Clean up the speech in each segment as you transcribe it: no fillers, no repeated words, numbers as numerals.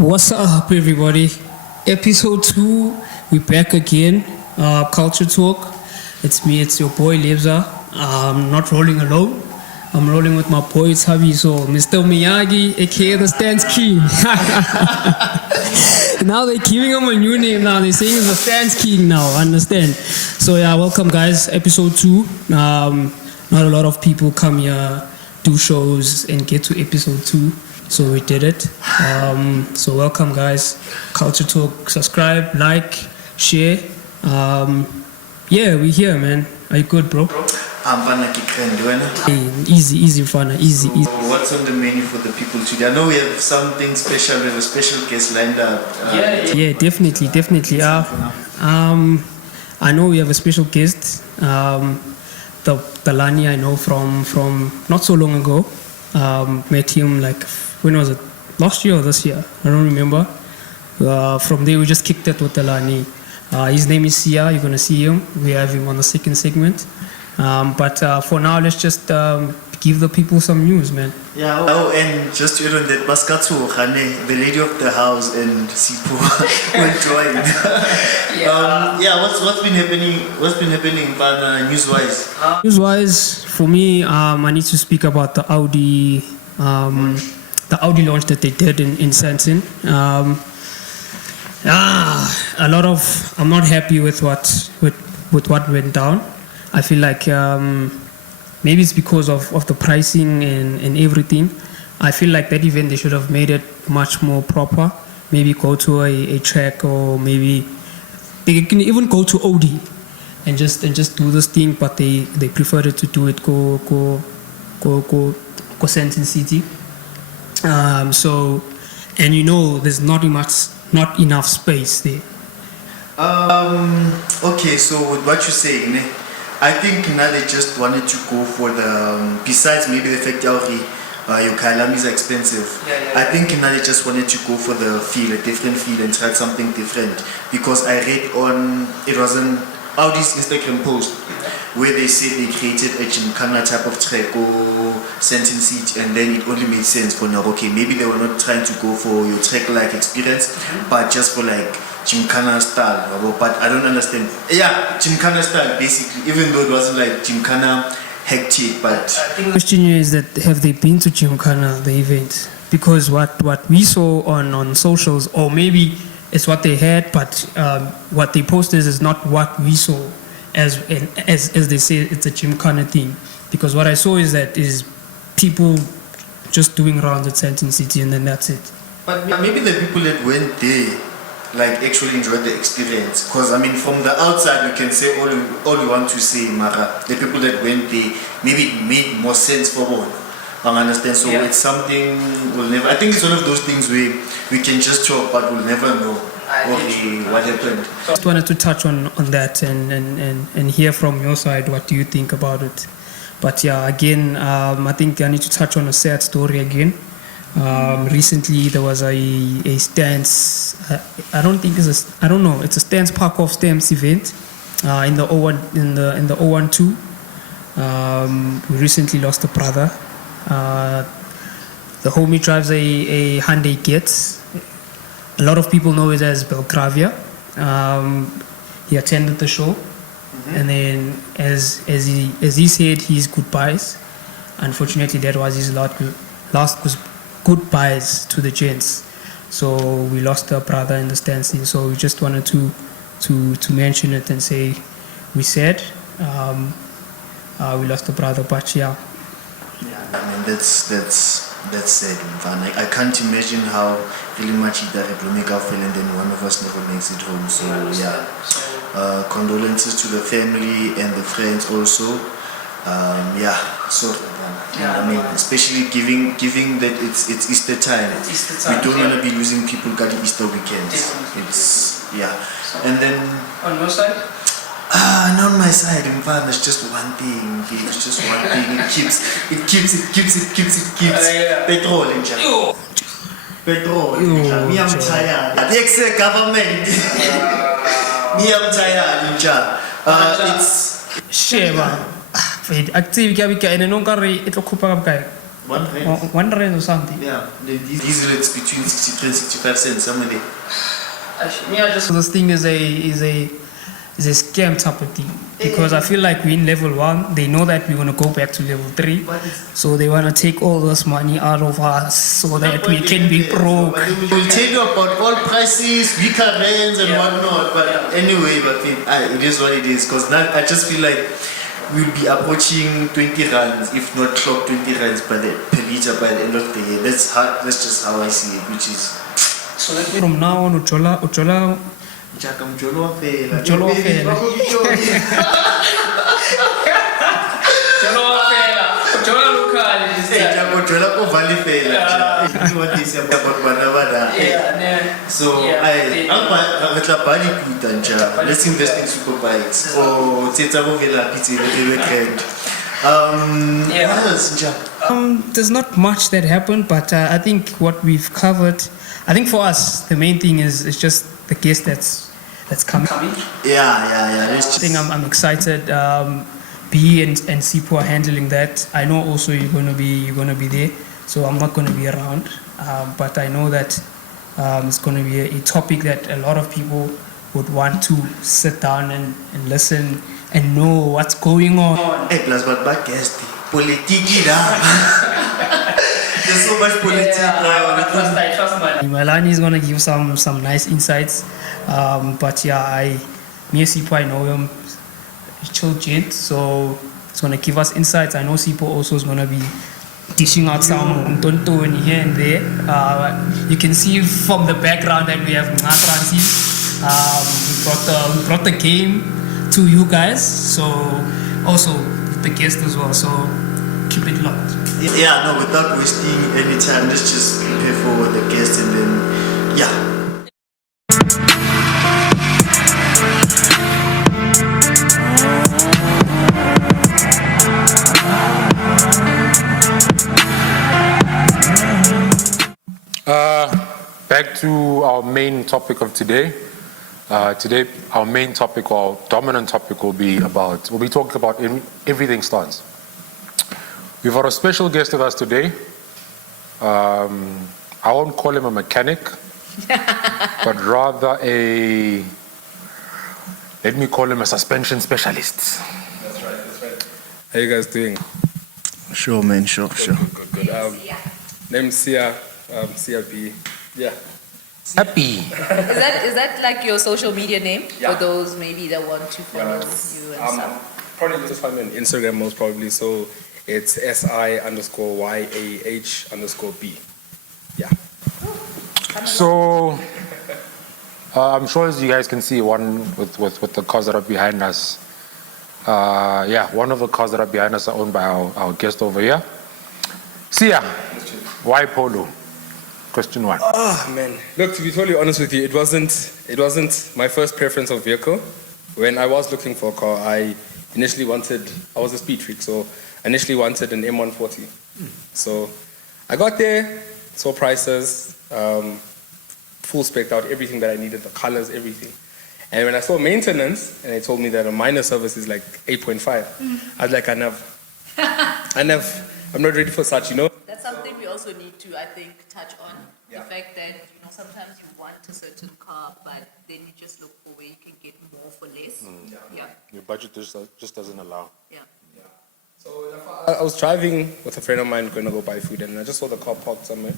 What's up, everybody? Episode 2, we're back again. Culture Talk. It's me, it's your boy Lebza. I'm not rolling alone. I'm rolling with my boy Tabi, so Mr. Miyagi, aka the Stance King. Now they're giving him a new name now. They're saying he's the Stance King now, understand? So yeah, welcome guys, episode 2. Not a lot of people come here, do shows, and get to episode 2. So we did it. So welcome guys. Culture Talk, subscribe, like, share. Yeah, we're here, man. Are you good, bro? I'm fine, Hey, easy, fun, easy. What's on the menu for the people today? I know we have something special. We have a special guest lined up. Yeah, definitely. I know we have a special guest. The Lani I know from not so long ago. Met him like, when was it? Last year or this year? I don't remember. From there we just kicked it with the Lani. His name is Sia. You're gonna see him. We have him on the second segment. But for now, let's just give the people some news, man. Yeah. Oh, and just to add on that, Baskatu Khane, the lady of the house, and Sipo will join. Yeah. What's been happening? What's been happening, news-wise? News-wise, for me, I need to speak about the Audi launch that they did in Sanson. I'm not happy with what went down. I feel like maybe it's because of the pricing and everything. I feel like that event they should have made it much more proper. Maybe go to a track, or maybe they can even go to OD and just do this thing. But they preferred to do it go Santon City. So, and there's not enough space there. Okay, so with what you're saying, I think now they just wanted to go for the, besides maybe the fact that your Kailamis are expensive. Yeah. I think now they just wanted to go for the feel, a different feel, and try something different. Because I read it was an Audi's Instagram post where they said they created a Gymkhana type of track or Santon Seat, and then it only made sense for now. Okay, maybe they were not trying to go for your track-like experience, but just for like Gymkhana style. But I don't understand. Yeah, Gymkhana style basically, even though it wasn't like Gymkhana hectic. But I think the question here is that have they been to Gymkhana, the event? Because what we saw on socials, or maybe it's what they had, but what they posted is not what we saw. As they say, it's a Gymkhana thing. Because what I saw is people just doing rounds at Santon City, and then that's it. But maybe the people that went there like actually enjoyed the experience. Because I mean, from the outside you can say all you want to say, Mara. The people that went there, maybe it made more sense for one. I understand. So It's something we'll never. I think it's one of those things where we can just talk, but we'll never know what happened. I just wanted to touch on that and hear from your side. What do you think about it? But yeah, again, I think I need to touch on a sad story again. Recently there was a stance. I don't know. It's a stance park of stamps event in the 012. We recently lost a brother. The homie drives a Hyundai Getz. A lot of people know it as Belgravia. He attended the show, and then as he said his goodbyes, unfortunately that was his last goodbyes to the gents. So we lost a brother in the standing. So we just wanted to mention it and say we said we lost a brother, but yeah. I mean that's sad, man. I can't imagine how really much it will make our feel, and then one of us never makes it home. So yeah, condolences to the family and the friends also. Sorry, man. I mean, especially giving that it's Easter time. We don't want to be losing people got Easter weekends. And then on your side. Not on my side, in fact, it's just one thing. It's just one thing. It keeps. Petrol in China. Petrol. Me, I'm tired. The ex-government. Me, I'm tired in China. It's Sheba. Active kaya ene nung kari ito kupa kaya. R1. R1 or something. Yeah, the diesel it's between 63 and 65 cents, somewhere there. So this thing is a scam type of thing, because I feel like we're in level 1. They know that we're gonna go back to level 3, so they wanna take all this money out of us so that we can be broke. We'll tell you about all prices, weaker rands and whatnot. But anyway, but it is what it is. Because now I just feel like we'll be approaching 20 rands, if not clock 20 rands per liter by the end of the year. That's just how I see it, which is. So from now on, Ujola. Jolo fela. So let's invest in super bikes or there's not much that happened, but I think what we've covered, I think for us the main thing is just the guest that's coming. Yeah. I think I'm excited. B and Sipo are handling that. I know also you're gonna be there, so I'm not gonna be around. But I know that it's gonna be a topic that a lot of people would want to sit down and listen and know what's going on. Hey, plus but back guest, politiki da. There's so much politics now. Malani is gonna give some nice insights. But yeah, me and Sipo, I know him. Chill gent, so it's gonna give us insights. I know Sipo also is gonna be dishing out some tonton here and there. You can see from the background that we have Ngatransi. We brought the game to you guys, so also the guest as well. So keep it locked. Yeah, no, without wasting any time, let's just prepare for the guest and then yeah. Back to our main topic of today. Today, our main topic or dominant topic we'll be talking about everything stance. We've got a special guest with us today. I won't call him a mechanic, but rather let me call him a suspension specialist. That's right. How you guys doing? Sure, man, sure. Good. Name's Sia, CRP. Yeah. Happy. Is that like your social media name? Yeah. For those maybe that want to follow you and stuff? Probably just find me on Instagram most probably. So it's SI_YAH_B. Yeah. So, I'm sure as you guys can see, one with the cars that are behind us. One of the cars that are behind us are owned by our guest over here. Sia, why Polo? Question 1. Oh man, look, to be totally honest with you, it wasn't my first preference of vehicle. When I was looking for a car, I was a speed freak, so I initially wanted an M140. So I got there, saw prices, full spec'd out everything that I needed, the colors, everything. And when I saw maintenance, and they told me that a minor service is like 8.5, I was like, I'm not ready for such, That's something we also need to, I think, touch on. The fact that, sometimes you want a certain car, but then you just look for where you can get more for less. Yeah. Your budget just doesn't allow. Yeah. So I was driving with a friend of mine going to go buy food, and I just saw the car parked somewhere.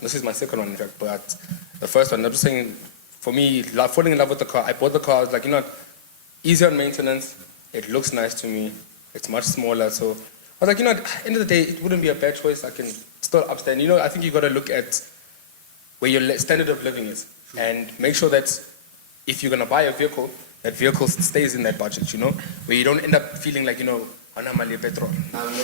This is my second one, in fact, but the first one, I'm just saying, for me, falling in love with the car, I bought the car, I was like, easy on maintenance, it looks nice to me, it's much smaller, so I was like, at the end of the day, it wouldn't be a bad choice, I can still upstand. I think you got to look at where your standard of living is, and make sure that if you're going to buy a vehicle, that vehicle stays in that budget, where you don't end up feeling like, petrol. 95.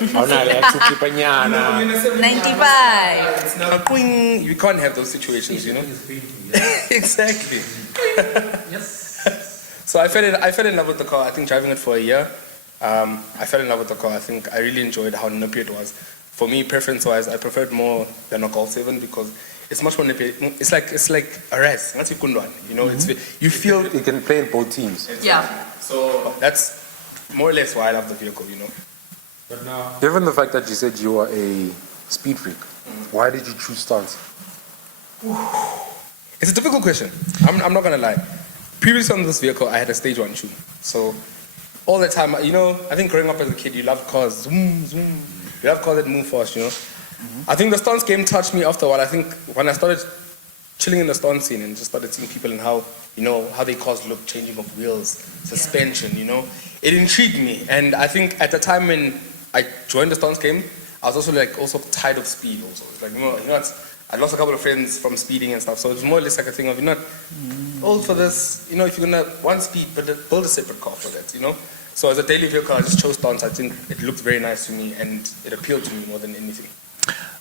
It's now you can't have those situations, Exactly. Yes. So I fell in love with the car. I think driving it for a year, I fell in love with the car. I think I really enjoyed how nippy it was. For me, preference-wise, I preferred more than a Golf 7 because it's much more nippy. It's like a res. That's your kundwan. It's you feel You can play in both teams. Yeah. So that's more or less why I love the vehicle. But now, Given the fact that you said you are a speed freak, why did you choose stunts? it's a difficult question. I'm not gonna lie. Previously on this vehicle, I had a stage 1 tune. So all the time, you know, I think growing up as a kid, you love cars, zoom, zoom. You love cars that move fast, you know. I think the stunts game touched me after a while. I think when I started chilling in the stunt scene and just started seeing people and how, you know, how their cars look, changing of wheels, suspension, you know, it intrigued me. And I think at the time when I joined the stunts game, I was also tired of speed also. It's like, you know I lost a couple of friends from speeding and stuff, so it was more or less like a thing of, you're not old for this, you know, if you're gonna one speed, but build a separate car for that, you know. So as a daily vehicle, I just chose stunts. I think it looked very nice to me and it appealed to me more than anything.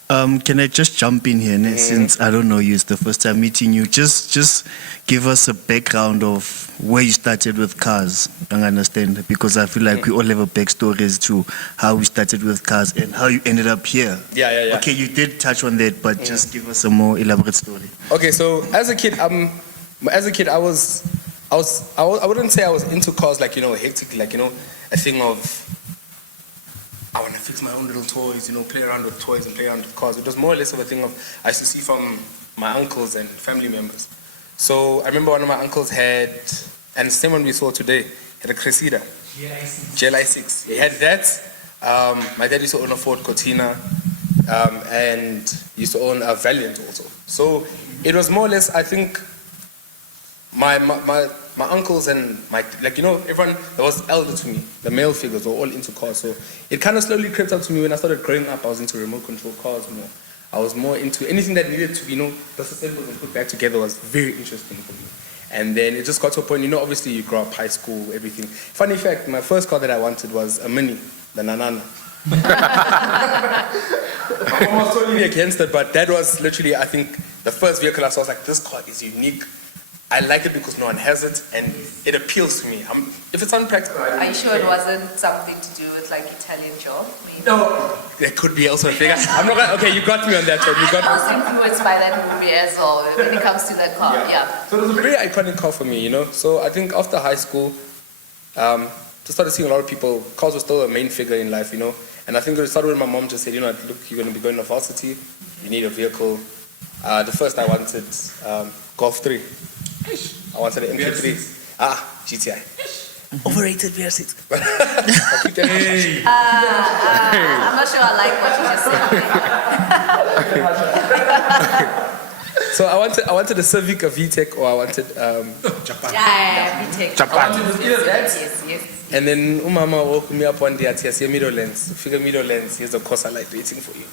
Can I just jump in here, since I don't know you, it's the first time meeting you. Just give us a background of where you started with cars. I understand, because I feel like we all have a backstory as to how we started with cars and how you ended up here. Yeah. Okay, you did touch on that, but just give us a more elaborate story. Okay, so as a kid, I wouldn't say I was into cars like, you know, hectic, like, you know, a thing of I want to fix my own little toys, you know, play around with toys and play around with cars. It was more or less of a thing of I used to see from my uncles and family members. So I remember one of my uncles had, and the same one we saw today, had a Cressida. GLI6. He had that. My dad used to own a Ford Cortina, and used to own a Valiant also. So it was more or less, I think, my uncles and like, you know, everyone that was elder to me, the male figures were all into cars. So it kind of slowly crept up to me when I started growing up. I was into remote control cars more. I was more into anything that needed to be, you know, disassembled and put back together was very interesting for me. And then it just got to a point, you know, obviously you grow up, high school, everything. Funny fact, my first car that I wanted was a Mini, the Nanana. My mom was totally against it, but that was literally, I think, the first vehicle I saw. I was like, this car is unique. I like it because no one has it, and it appeals to me. If it's unpractical, Are you sure it wasn't something to do with like Italian job? No, that could be also a figure. I'm not gonna. Okay, you got me on that one. You got I was influenced by that movie as well when it comes to that car. Yeah. So it was a very iconic car for me, you know. So I think after high school, just started seeing a lot of people. Cars were still a main figure in life, you know. And I think it started when my mom just said, you know, look, you're going to be going to varsity. You need a vehicle. The first I wanted Golf 3. I wanted an MP3. GTI. Overrated VR6. I'm not sure I like what you just said. So I wanted a Civic, a VTEC, or I wanted Japan. Yeah, VTEC. Japan. Yes. And then Umama woke me up one day at a middle lens. Figure middle lens, here's a course I like waiting for you.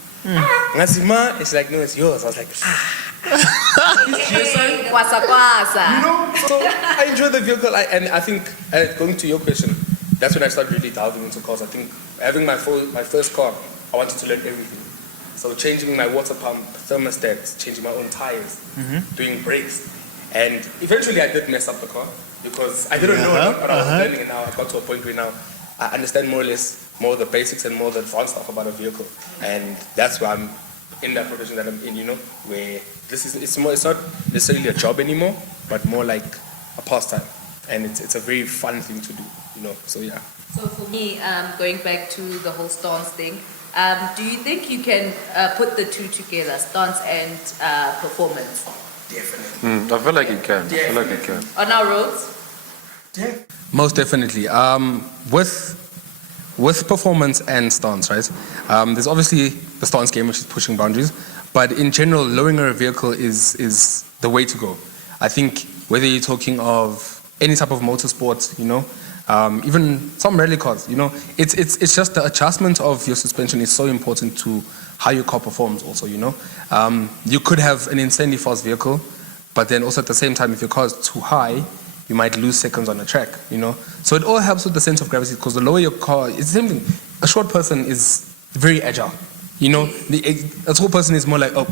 Ngasima, it's like, no, it's yours. I was like, Kwasa. You know, so I enjoy the vehicle. And I think, going to your question, that's when I started really diving into cars. I think having my first car, I wanted to learn everything. So changing my water pump, thermostats, changing my own tires, doing brakes. And eventually I did mess up the car because I didn't know it, but I was learning, and now I got to a point where now I understand more or less more of the basics and more of the advanced stuff about a vehicle. And that's where I'm in that profession that I'm in, you know, where it's not necessarily a job anymore, but more like a pastime. And it's a very fun thing to do, you know, so yeah. So for me, going back to the whole stance thing, do you think you can put the two together, stance and performance? Definitely. I feel like it can. I feel like it can. On our roads? Yeah. Most definitely. With performance and stance, right? There's obviously the stance game, which is pushing boundaries, but in general, lowering a vehicle is the way to go. I think whether you're talking of any type of motorsport, you know, even some rally cars, you know, it's just the adjustment of your suspension is so important to how your car performs also, you know. You could have an insanely fast vehicle, but then also at the same time, if your car is too high, you might lose seconds on the track, you know. So it all helps with the sense of gravity, because the lower your car, it's the same thing. A short person is very agile, you know. A tall person is more like, oh,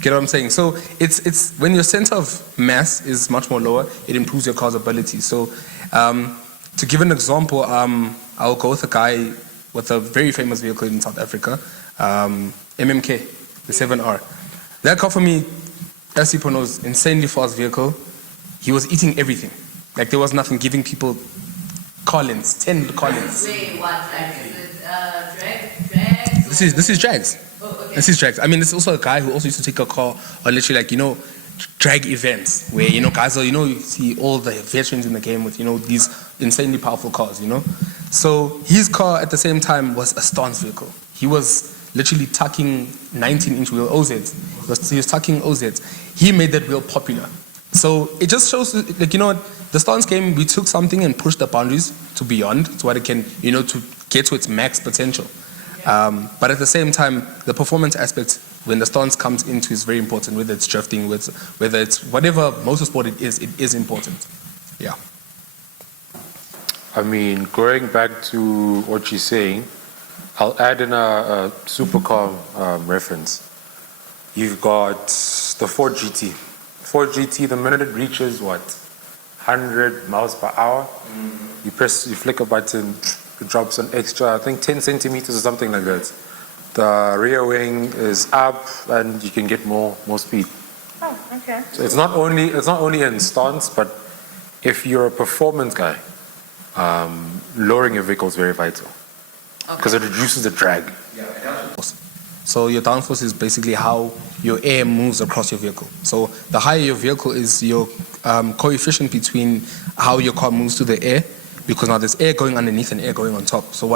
get what I'm saying? So it's when your center of mass is much more lower, it improves your car's ability. So to give an example, I'll go with a guy with a very famous vehicle in South Africa, MMK, the 7R. That car for me, as people know, is insanely fast vehicle. He was eating everything. Like there was nothing, giving people Collins, 10 Collins. Wait, what? Like, is it Drag. This is drags. Oh, okay. This is drags. I mean, this is also a guy who also used to take a car on literally like, drag events where, guys are, you see all the veterans in the game with, these insanely powerful cars, So his car at the same time was a stance vehicle. He was literally tucking 19-inch wheel OZs. He was tucking OZs. He made that wheel popular. So it just shows, like, the stance game, we took something and pushed the boundaries to beyond, to what it can, to get to its max potential. But at the same time, the performance aspect, when the stance comes into, is very important, whether it's drifting, whether it's whatever motorsport it is important. Yeah. I mean, going back to what you're saying, I'll add in a supercar reference. You've got the Ford GT. Ford GT, the minute it reaches, 100 miles per hour, you flick a button, it drops an extra, I think 10 centimeters or something like that. The rear wing is up and you can get more speed. Oh, okay. So it's not only in stance, but if you're a performance guy, lowering your vehicle is very vital because it reduces the drag. So your downforce is basically how your air moves across your vehicle. So the higher your vehicle is, your coefficient between how your car moves through the air, because now there's air going underneath and air going on top. So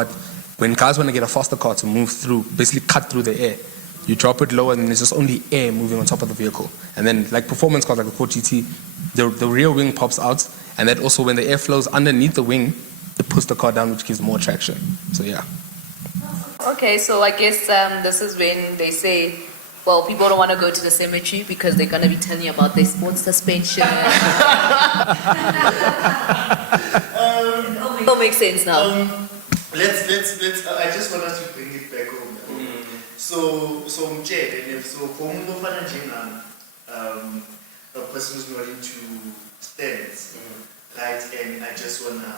when guys want to get a faster car to move through, basically cut through the air, you drop it lower and then there's just only air moving on top of the vehicle. And then like performance cars like the Ford GT, the rear wing pops out, and that also when the air flows underneath the wing, it pushes the car down, which gives more traction. So yeah. Okay, so I guess this is when they say, well, people don't want to go to the cemetery because they're going to be telling you about their sports suspension. It all makes sense now. Let's I just want us to bring it back home. So Mjede, so for a person who's not into stance, right, and I just want to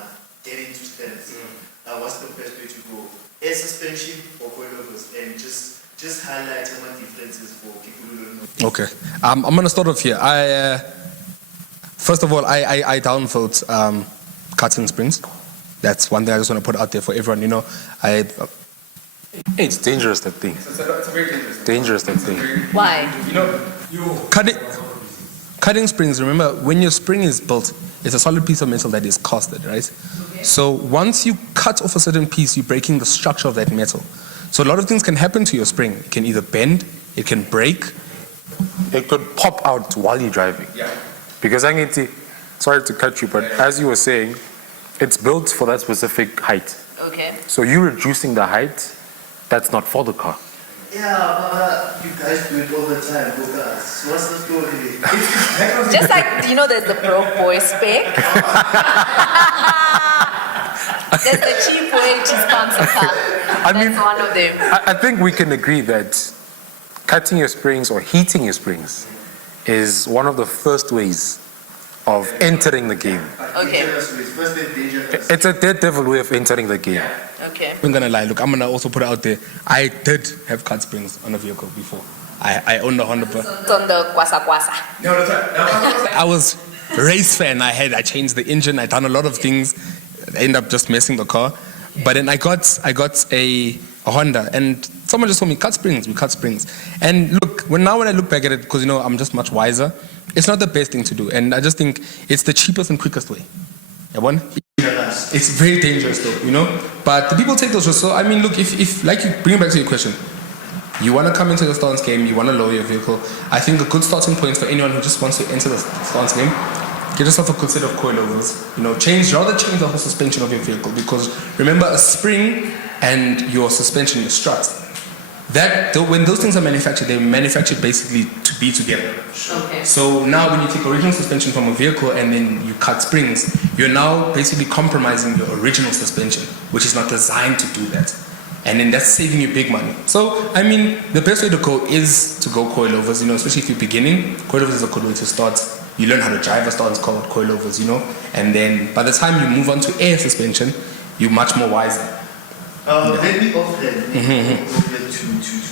get into stance, what's the best way to go? Air suspension or coilovers, and just highlight some differences for people who don't know. Okay, I'm gonna start off here. First of all, I downvote cutting springs. That's one thing I just want to put out there for everyone. It's dangerous, that thing. It's a very Dangerous, that thing. Why? Cutting springs. Remember, when your spring is built, it's a solid piece of metal that is casted, right? Okay. So once you cut off a certain piece, you're breaking the structure of that metal. So a lot of things can happen to your spring. It can either bend, it can break. It could pop out while you're driving. Yeah. Because sorry to cut you, but as you were saying, it's built for that specific height. Okay. So you reducing the height, that's not for the car. Yeah, you guys do it all the time, guys. What's the story? Just like, there's the broke boy spec. There's the cheap way to sponsor car. That's one of them. I think we can agree that cutting your springs or heating your springs is one of the first ways of entering the game. Okay. It's a dead devil way of entering the game. Okay. I'm gonna lie. Look, I'm gonna also put it out there. I did have cut springs on a vehicle before. I owned a Honda. It's on the kwasa kwasa. No, that's right. I was a race fan. I changed the engine. I done a lot of things. I ended up just messing the car. But then I got a Honda, and someone just told me cut springs. We cut springs. And look, when I look back at it, because I'm just much wiser. It's not the best thing to do, and I just think it's the cheapest and quickest way. It's very dangerous though, But the people take those risks. So I mean, look, if like you bring it back to your question, you want to come into the stance game, you want to lower your vehicle. I think a good starting point for anyone who just wants to enter the stance game, get yourself a good set of coilovers. Change the whole suspension of your vehicle, because remember, a spring and your suspension, your struts. When those things are manufactured, they're manufactured basically to be together. Okay. So now when you take original suspension from a vehicle and then you cut springs, you're now basically compromising your original suspension, which is not designed to do that. And then that's saving you big money. So, I mean, the best way to go is to go coilovers, especially if you're beginning. Coilovers is a good way to start. You learn how to drive a stance called coilovers, And then by the time you move on to air suspension, you're much more wiser. Let me open to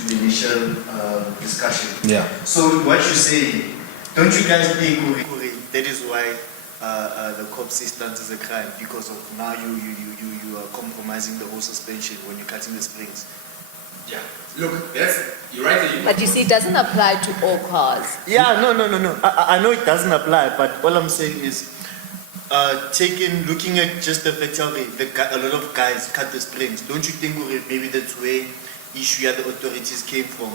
the initial discussion. Yeah. So what you say, don't you guys play Kuri? That is why the cop says stance is a crime because of now you are compromising the whole suspension when you're cutting the springs. Yeah. Look, you're right there. But you see, it doesn't apply to all cars. Yeah, no. I know it doesn't apply, but all I'm saying is, looking at just the fact how a lot of guys cut the springs. Don't you think maybe that's where issue the authorities came from?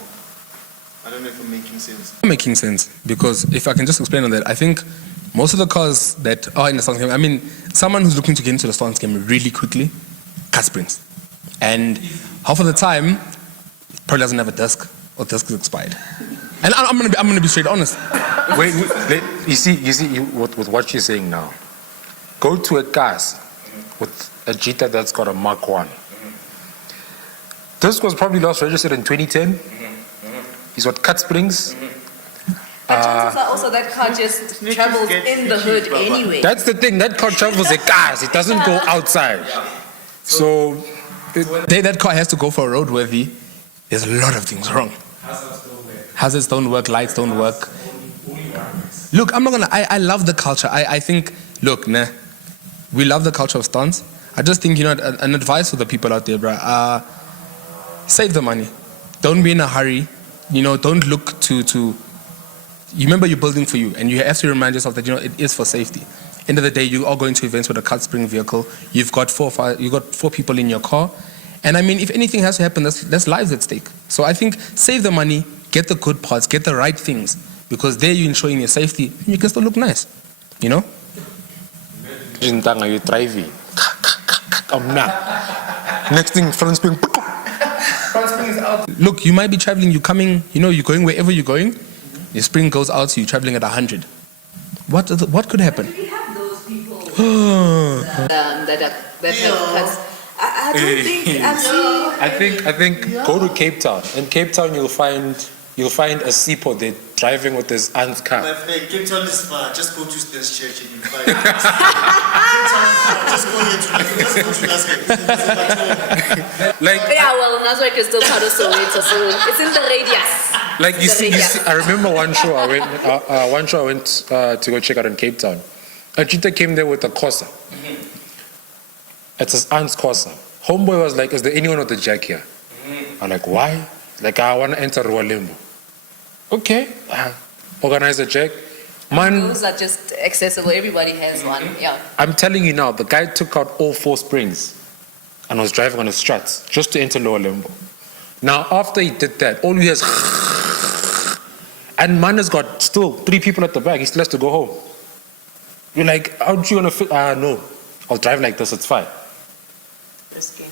I don't know if I'm making sense. Making sense, because if I can just explain on that, I think most of the cars that are in the stance game, I mean, someone who's looking to get into the stance game really quickly, cut springs. And half of the time, probably doesn't have a disc, or disc is expired. And I'm gonna be straight honest. Wait, you see, with what you're saying now, go to a cars with a Jita that's got a Mark 1. This was probably last registered in 2010. He's got cut springs. But chances are also that car just travels in the hood anyway. That's the thing, that car travels a cars, it doesn't go outside. So, That car has to go for a roadworthy. There's a lot of things wrong. Hazards don't work, lights don't work. Look, I'm not gonna. I love the culture. I think. Look, we love the culture of stunts. I just think, an advice for the people out there, bruh. Save the money. Don't be in a hurry. Don't look to. You remember you're building for you, and you have to remind yourself that it is for safety. End of the day, you are going to events with a cut spring vehicle. You've got 4 people in your car, and I mean, if anything has to happen, there's lives at stake. So I think save the money, get the good parts, get the right things, because there you're ensuring your safety, and you can still look nice. You're driving. Next thing, front spring. Look, you might be traveling. You're coming. You're going wherever you're going. Your spring goes out, so you're traveling at 100. What could happen? Do we have those people that have cuts? I don't think I've seen. I think go to Cape Town. In Cape Town, you'll find a Sipo there driving with his aunt's car. My friend, Cape Town is far. Just go to Stan's church and you'll find it. Just go here to Nazareth. Yeah, well, Nazareth is still part of Soweto, so it's in the radius. Like you see, I remember one show I went to go check out in Cape Town. Ajita came there with a Corsa. It's his aunt's Corsa. Homeboy was like, "Is there anyone with a jack here?" I'm like, "Why?" Like, "I want to enter Rualembo." Okay, organize a jack. Man, Those are just accessible. Everybody has one. Yeah. I'm telling you now, the guy took out all 4 springs and was driving on his struts just to enter Lower Limbo. Now, after he did that, all he has, and man has got still 3 people at the back. He still has to go home. You're like, how are you gonna fit? No, I'll drive like this. It's fine. Risky.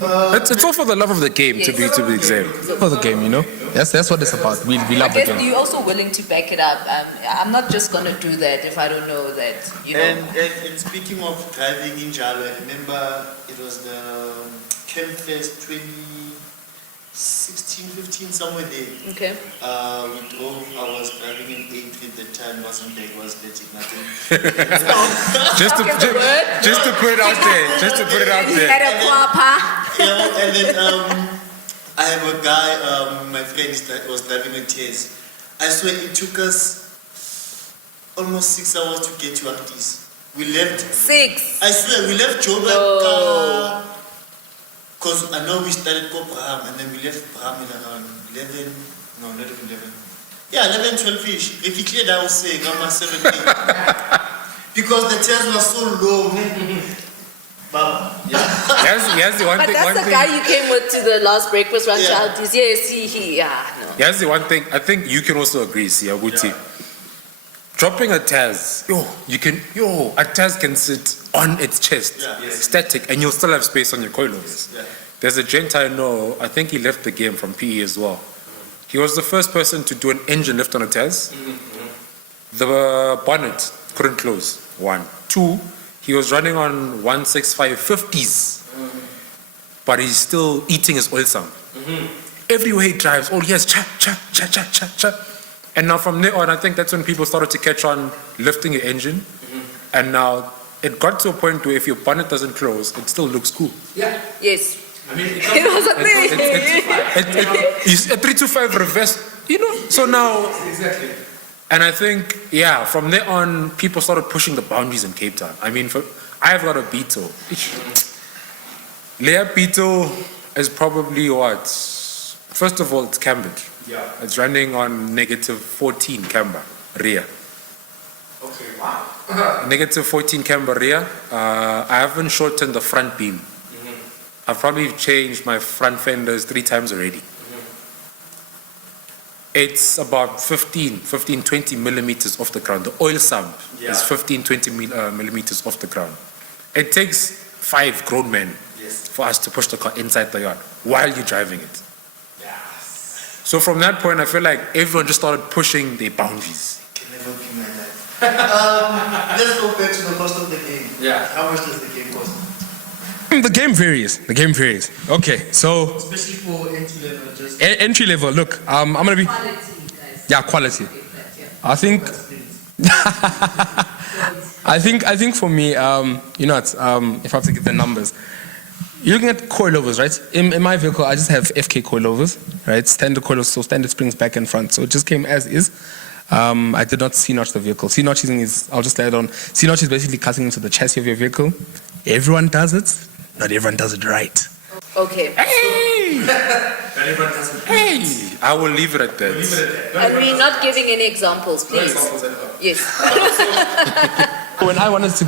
It's all for the love of the game, to be exact. For the game, That's what it's about. We love the I guess game. you're also willing to back it up. I'm not just going to do that if I don't know that, And speaking of driving in Jalo, I remember it was the Campfest 2016, 15, somewhere there. Okay. We drove, I was driving in A3 at the time, wasn't big, was letting nothing. Just to put it out there. Had a guapa. Yeah, and then I have a guy, my friend was driving a Tez. I swear it took us almost 6 hours to get to Actis. We left. 6. I swear we left Joburg. Because I know we started Braham and then we left Braham in around 11. No, not even 11. Yeah, 11, 12-ish. If you cleared, I would say around 17. Because the Tez was so low. Baba. Yes, the one But thing. that's the guy you came with to the last breakfast lunch out. Yes, no. Here's the one thing. I think you can also agree, Siaguti. Dropping a Taz, a Taz can sit on its chest, static, and you'll still have space on your coilovers. Yeah. There's a gent I know, I think he left the game from PE as well. He was the first person to do an engine lift on a Taz. The bonnet couldn't close, 1. 2, he was running on 16550s, but he's still eating his oil sum. Everywhere he drives, all he has cha. And now from there on, I think that's when people started to catch on lifting your engine. And now it got to a point where if your bonnet doesn't close, it still looks cool. Yeah. Yes. It was a thing. It's a 325 reverse, So now, Exactly. And I think, yeah, from there on, people started pushing the boundaries in Cape Town. I mean, I've got a Beetle. Leia Beetle is probably what? First of all, it's cambered. Yeah. It's running on negative 14 camber rear. Okay, wow. Negative 14 camber rear. I haven't shortened the front beam. I've probably changed my front fenders 3 times already. It's about 20 millimeters off the ground. The oil sump is 20 millimeters off the ground. It takes 5 grown men for us to push the car inside the yard while you're driving it. So from that point, I feel like everyone just started pushing their boundaries. Can never be my life. Let's go back to the cost of the game. Yeah. How much does the game cost? The game varies. The game varies. Okay, so Especially for entry level, just entry level. Look, I'm gonna be Quality, guys. yeah quality. Yeah. I think I think for me, you know what? If I have to get the numbers, you're looking at coilovers, right? In my vehicle, I just have FK coilovers, right? Standard coilovers, so standard springs back and front. So it just came as is. I did not C-notch the vehicle. C-notching is, I'll just lay it on. C-notch is basically cutting into the chassis of your vehicle. Everyone does it. Not everyone does it right. Okay. Hey! not everyone does it. Hey! I will leave it at that. And we're not giving any examples, please. Yes. When I wanted to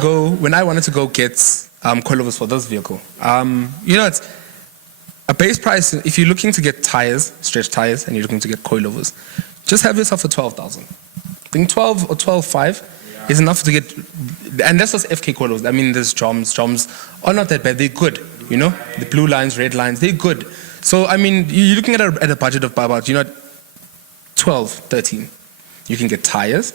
go get coilovers for this vehicle, you know, it's a base price. If you're looking to get tires, stretch tires, and you're looking to get coilovers, just have yourself for 12,000. I think 12 or 12.5 is enough to get, and that's just FK coilovers. I mean, there's Joms are not that bad. They're good, you know. The blue lines, red lines, they're good. So I mean, you're looking at a budget of about 12, 13. You can get tires,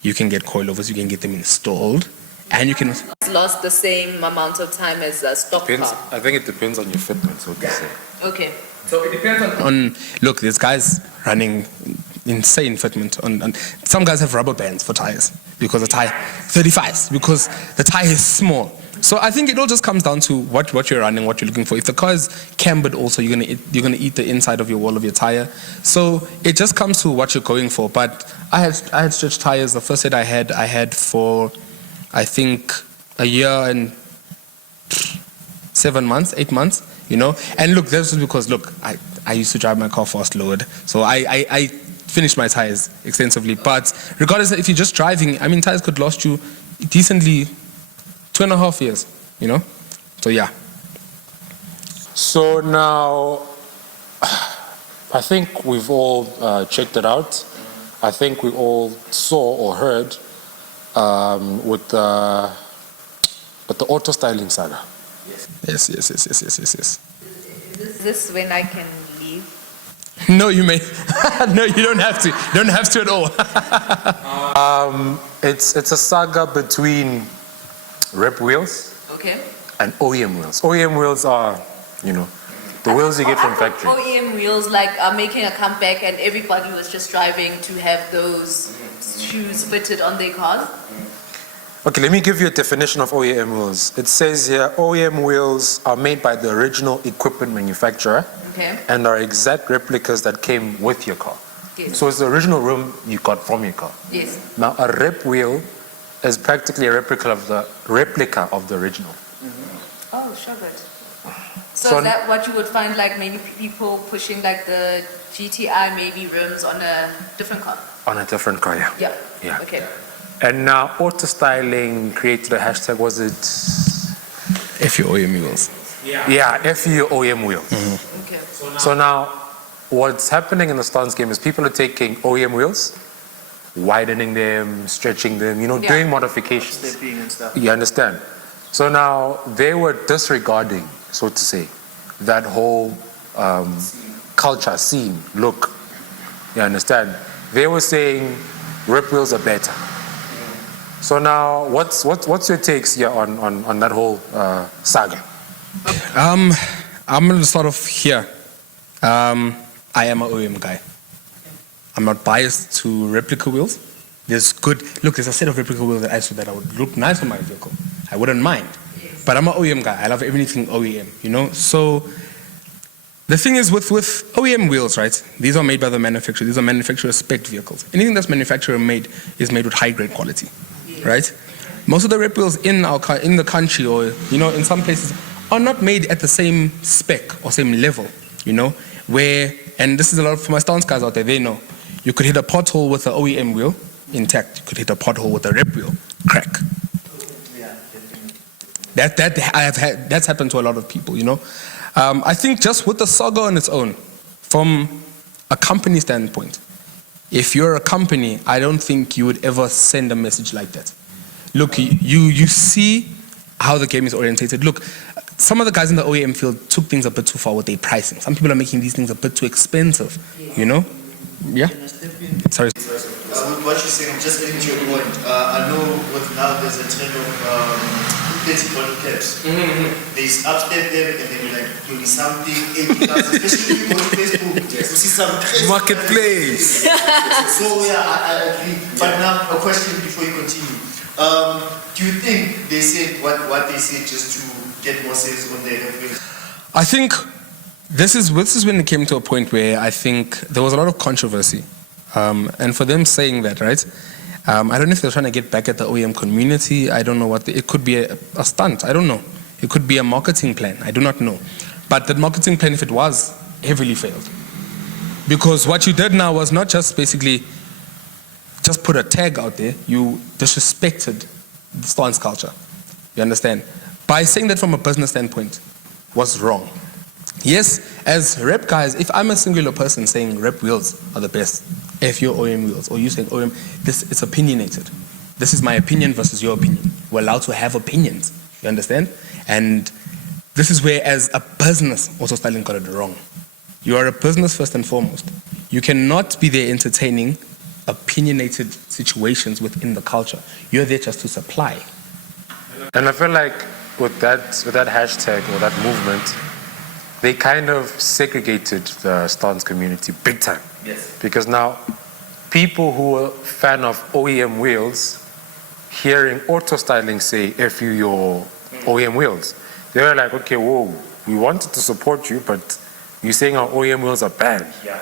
you can get coilovers, you can get them installed, and you can. It's lost the same amount of time as a stock Depends, car. I think it depends on your fitment, so to say. Okay. So it depends on look, there's guys running insane fitment on some guys have rubber bands for tires because the tire 35s because the tire is small. So I think it all just comes down to what you're running, what you're looking for. If the car is cambered also, you're gonna eat the inside of your wall of your tire. So it just comes to what you're going for. But I had stretched tires. The first set I had for I think a year and 7 months, 8 months, you know. And look, this was because look, I used to drive my car fast lowered, so I finished my tires extensively. But regardless, if you're just driving, I mean, tires could last you decently 2.5 years, you know. So yeah. So now, I think we've all checked it out. I think we all saw or heard with the auto styling saga. Yes. Is this when I can leave? No, you may. No, you don't have to. You don't have to at all. It's a saga between rep wheels Okay. and OEM wheels. OEM wheels are, the wheels you get from factory. OEM wheels are making a comeback, and everybody was just driving to have those shoes fitted on their cars. Okay, let me give you a definition of OEM wheels. It says here, OEM wheels are made by the original equipment manufacturer Okay. and are exact replicas that came with your car. Yes. So it's the original rim you got from your car. Yes. Now, a rep wheel is practically a replica of the original. Oh, sure, good. So, So- is that what you would find, like maybe people pushing like the GTI maybe rims on a different car? On a different car, yeah. Yeah. Yeah. Okay. And now, auto styling created a hashtag, was it? If you're OEM wheels. Yeah, FU OEM wheel. Okay. So now, what's happening in the stance game is people are taking OEM wheels, widening them, stretching them, Yeah. doing modifications. Stepping and stuff. You understand? So now they were disregarding, so to say, that whole culture, scene, look. You understand? They were saying rip wheels are better. So now, what's your takes here on that whole saga? I'm gonna start off here. I am an OEM guy. I'm not biased to replica wheels. There's a set of replica wheels that I saw that I would look nice on my vehicle. I wouldn't mind. But I'm an OEM guy. I love everything OEM, So The thing is with OEM wheels, right? These are made by the manufacturer. These are manufacturer spec vehicles. Anything that's manufacturer made is made with high grade quality, right? Most of the rep wheels in the country, or in some places, are not made at the same spec or same level, where, and this is a lot for my stance guys out there, they know. You could hit a pothole with an OEM wheel intact. You could hit a pothole with a rep wheel, crack. That's happened to a lot of people, I think just with the saga on its own, from a company standpoint, if you're a company, I don't think you would ever send a message like that. Look, you see how the game is orientated. Look, some of the guys in the OEM field took things a bit too far with their pricing. Some people are making these things a bit too expensive, Yeah? Sorry. With what you're saying, I'm just getting to your point. I know now there's a trend of 30 bottle caps. There's upstep there, and then you're like 20 something, 80,000, especially if you go to Facebook. You see some crazy Marketplace. So yeah, I agree. But now a question before you continue. Do you think they said what they said just to get more sales on their revenues? I think this is when it came to a point where I think there was a lot of controversy. And for them saying that, right? I don't know if they're trying to get back at the OEM community. I don't know what. It could be a stunt. I don't know. It could be a marketing plan. I do not know. But that marketing plan, if it was, heavily failed. Because what you did now was not just basically just put a tag out there. You disrespected the stance culture. You understand? By saying that from a business standpoint was wrong. Yes, as rep guys, if I'm a singular person saying rep wheels are the best, if you're OEM wheels, or you saying OEM, it's opinionated. This is my opinion versus your opinion. We're allowed to have opinions, you understand? And this is where, as a business, also Styling got it wrong. You are a business first and foremost. You cannot be there entertaining opinionated situations within the culture. You're there just to supply. And I feel like with that hashtag or that movement, they kind of segregated the stance community big time. Yes. Because now, people who are fan of OEM wheels, hearing auto styling say, F you your OEM wheels, they were like, okay, whoa, we wanted to support you, but you're saying our OEM wheels are bad. Yeah.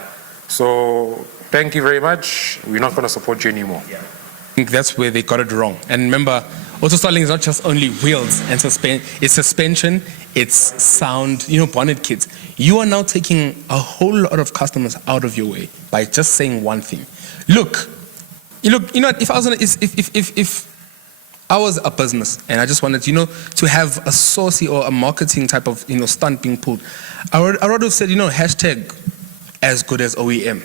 So, thank you very much, we're not going to support you anymore. Yeah. I think that's where they got it wrong. And remember, auto styling is not just only wheels and it's suspension, it's sound, bonnet kits. You are now taking a whole lot of customers out of your way by just saying one thing. Look, if I was a business and I just wanted, to have a saucy or a marketing type of, stunt being pulled, I would have said, hashtag as good as OEM.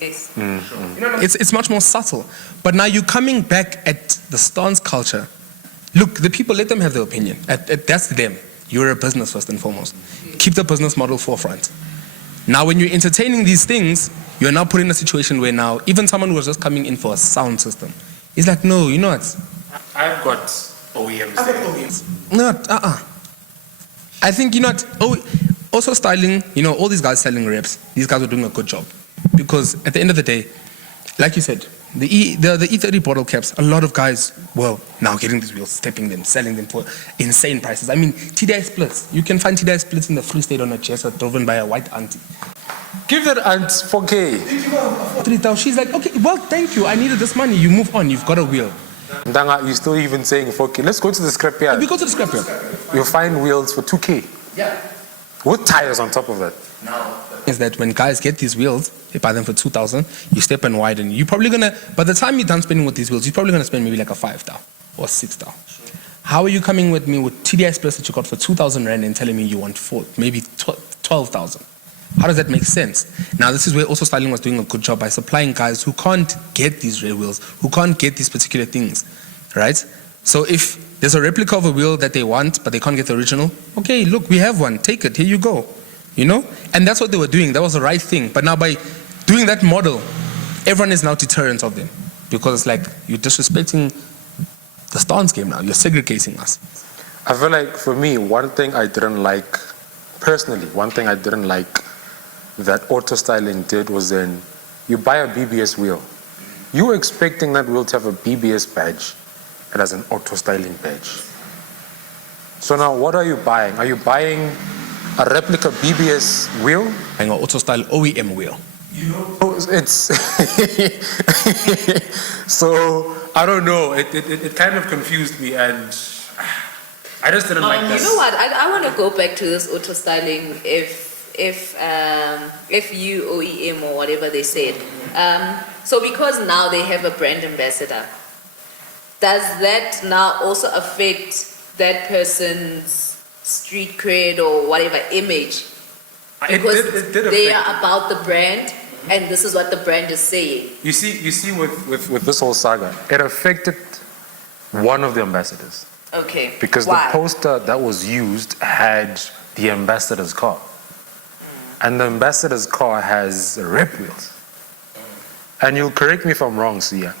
Yes. It's much more subtle. But now you're coming back at the stance culture. Look, the people, let them have their opinion. That's them. You're a business first and foremost. Keep the business model forefront. Now when you're entertaining these things, you're now put in a situation where now even someone who was just coming in for a sound system is like, no, you know what? I've got OEMs. No, I think, also styling, all these guys selling reps, these guys are doing a good job. Because at the end of the day, like you said, the E30 bottle caps, a lot of guys, now getting these wheels, stepping them, selling them for insane prices. I mean, TDI splits. You can find TDI splits in the Free State on a Jessa driven by a white auntie. Give that aunt 4K. 3,000. She's like, okay, well, thank you. I needed this money. You move on. You've got a wheel. Ndanga, you're still even saying 4K. Let's go to the scrapyard. We go to the scrapyard. You'll find wheels for 2K. Yeah. With tires on top of that. Now. Is that when guys get these wheels, they buy them for 2,000, you step and widen. You're probably gonna, by the time you're done spending with these wheels, you're probably gonna spend maybe like a 5,000 or 6,000. Sure. How are you coming with me with TDI splits that you got for 2,000 rand and telling me you want maybe 12,000? How does that make sense? Now this is where also styling was doing a good job by supplying guys who can't get these red wheels, who can't get these particular things, right? So if there's a replica of a wheel that they want, but they can't get the original, okay, look, we have one, take it, here you go. And that's what they were doing. That was the right thing. But now by doing that model, everyone is now deterrent of them. Because it's like, you're disrespecting the stance game now. You're segregating us. I feel like for me, one thing I didn't like, personally, that auto styling did was then, you buy a BBS wheel. You were expecting that wheel to have a BBS badge. It has an auto styling badge. So now what are you buying? Are you buying a replica BBS wheel. And an auto style OEM wheel. It's so I don't know. It kind of confused me, and I just didn't like that. You know what? I want to go back to this auto styling. If you OEM or whatever they said. So because now they have a brand ambassador, does that now also affect that person's street cred or whatever image? Because It did they affect are about the brand, and this is what the brand is saying. You see, with this whole saga, it affected one of the ambassadors Okay. because Why? the poster that was used had the ambassador's car, and the ambassador's car has rep wheels. And you'll correct me if I'm wrong, Sia.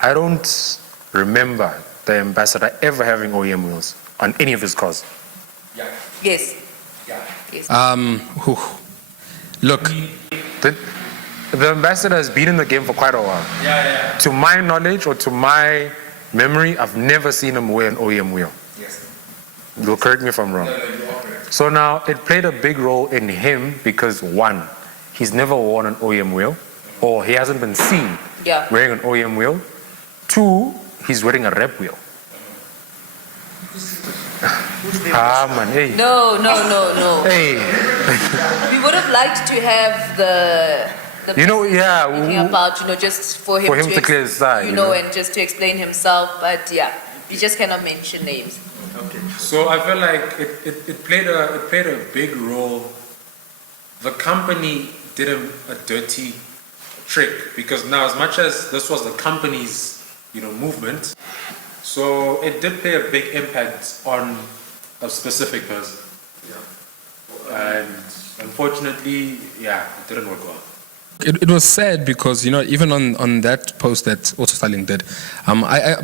I don't remember the ambassador ever having OEM wheels on any of his cars. Yes. Whew. Look, The ambassador has been in the game for quite a while. To my knowledge or to my memory, I've never seen him wear an OEM wheel. You'll correct me if I'm wrong. So now it played a big role in him because one, he's never worn an OEM wheel, or he hasn't been seen Yeah. wearing an OEM wheel. Two, he's wearing a rep wheel. Man, hey. No. Hey, We would have liked to have the you know, yeah. speaking about, just for him, to clear his side, you know, and just to explain himself. But yeah, you just cannot mention names. So I feel like it played a big role. The company did a dirty trick because now, as much as this was the company's movement, so it did play a big impact on a specific person. And unfortunately, it didn't work well. it was sad because even on that post that Auto Styling did,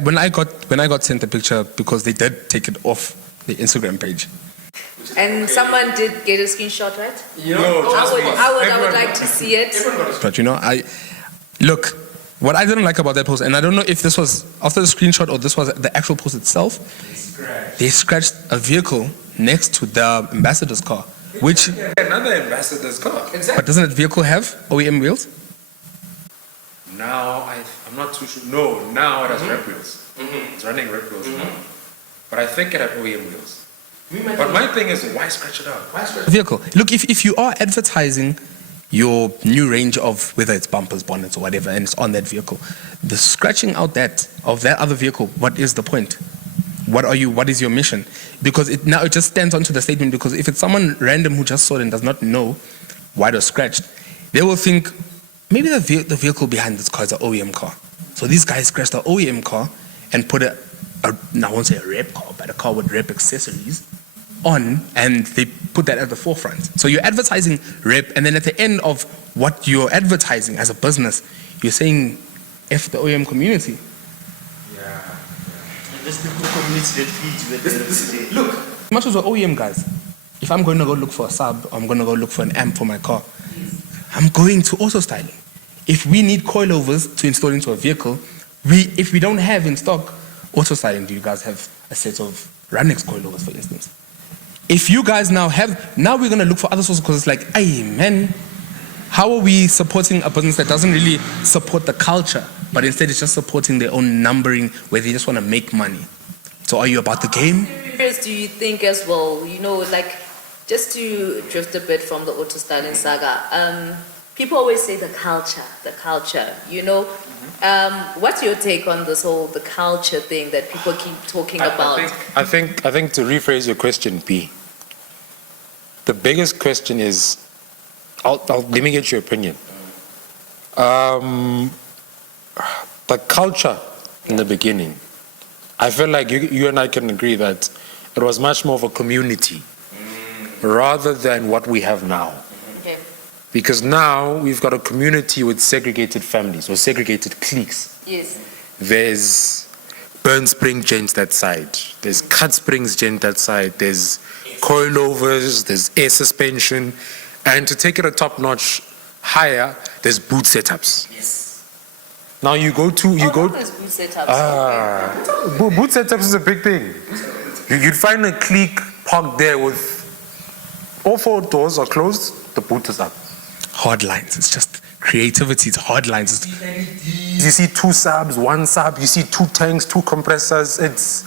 when I got sent the picture because they did take it off the Instagram page. And someone did get a screenshot, right? No, trust me. I would like to see it. But look, what I didn't like about that post, and I don't know if this was after the screenshot or this was the actual post itself, they scratched a vehicle next to the ambassador's car, which. Another ambassador's car. But doesn't that vehicle have OEM wheels? Now I'm not too sure. No, now it has rep wheels. It's running rep wheels now. But I think it had OEM wheels. But my thing is, why scratch it out? Vehicle. Look, if you are advertising your new range of whether it's bumpers, bonnets, or whatever, and it's on that vehicle, the scratching out of that other vehicle, what is the point? What is your mission? Because it just stands onto the statement, because if it's someone random who just saw it and does not know why it was scratched, they will think maybe the vehicle behind this car is an OEM car. So these guys scratched the OEM car and put I won't say a rep car, but a car with rep accessories on, and they put that at the forefront. So you're advertising rep, and then at the end of what you're advertising as a business, you're saying F the OEM community. This the community that feeds with the Look, as much as we're OEM guys, if I'm going to go look for a sub, I'm going to go look for an amp for my car, I'm going to Auto Styling. If we need coilovers to install into a vehicle, if we don't have in stock Auto Styling, do you guys have a set of Ranex coilovers, for instance? If you guys now we're going to look for other sources, because it's like, hey man, how are we supporting a business that doesn't really support the culture, but instead it's just supporting their own numbering where they just want to make money? So are you about the game? Serious do you think as well, just to drift a bit from the Auto Styling saga, people always say the culture, what's your take on this whole, the culture thing that people keep talking about? I think to rephrase your question, P, the biggest question is, let me get your opinion. The culture in the beginning, I feel like you and I can agree that it was much more of a community rather than what we have now. Okay. Because now we've got a community with segregated families or segregated cliques. Yes. There's Burn Spring gent that side. There's Cut Springs gent that side. There's coilovers. There's air suspension. And to take it a top notch higher, there's boot setups. Yes. Now you go There's boot setups. boot setups is a big thing. You'd find a clique parked there with all 4 doors are closed, the boot is up. Hard lines. It's just creativity. It's hard lines. You see 2 subs, 1 sub, you see 2 tanks, 2 compressors. It's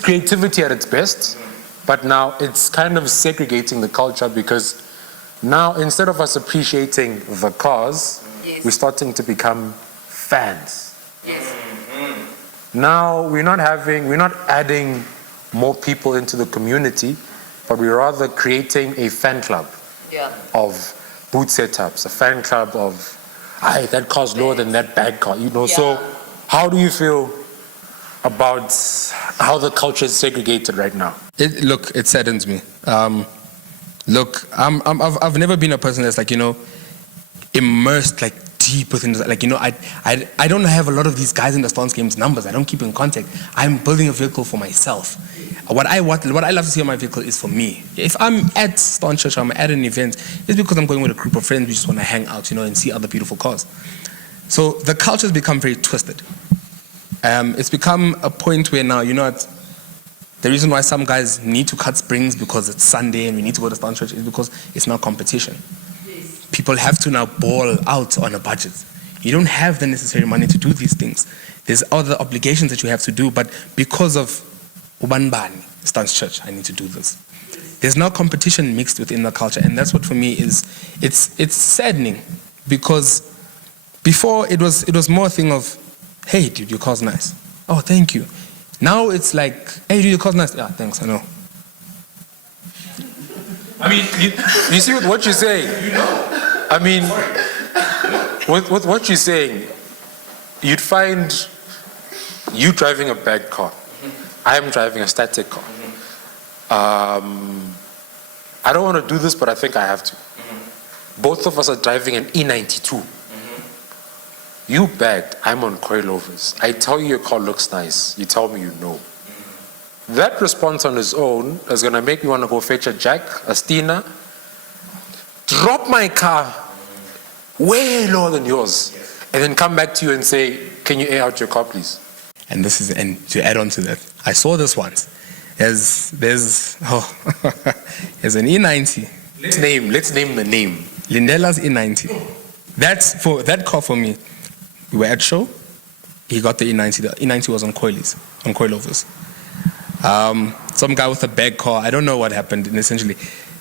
creativity at its best, but now it's kind of segregating the culture, because now instead of us appreciating the cars, Yes. we're starting to become fans. Yes. Now we're not adding more people into the community, but we're rather creating a fan club Yeah. of boot setups, a fan club of, that car's lower than that bad car, you know. So Yeah. how do you feel about how the culture is segregated right now? Look, it saddens me. Look, I've never been a person that's like, immersed like deep within, like, I don't have a lot of these guys in the stance games numbers. I don't keep in contact. I'm building a vehicle for myself. What I love to see on my vehicle is for me. If I'm at Stance Church, I'm at an event, it's because I'm going with a group of friends. We just want to hang out, and see other beautiful cars. So the culture has become very twisted. It's become a point where now, the reason why some guys need to cut springs because it's Sunday and we need to go to Stance Church is because it's now competition. Yes. People have to now ball out on a budget. You don't have the necessary money to do these things. There's other obligations that you have to do, but because of Ubanbani, Stance Church, I need to do this. There's now competition mixed within the culture, and that's what for me is, it's saddening, because before it was more a thing of, hey dude, your car's nice. Oh, thank you. Now it's like, hey dude, your car's nice. Yeah, thanks, I know. I mean, you see what you're saying? I mean, with what you're saying, you'd find you driving a bad car. I am driving a static car. I don't want to do this, but I think I have to. Both of us are driving an E92. You bagged, I'm on coilovers. I tell you your car looks nice. You tell me you know. That response on its own is going to make me want to go fetch a jack, a Stina, drop my car way lower than yours, and then come back to you and say, can you air out your car, please? And to add on to that, I saw this once. There's an E90. Let's name the name. Lindela's E90. That car for me. We were at show. He got the E90. The E90 was on coilovers. Some guy with a bag car. I don't know what happened. And essentially,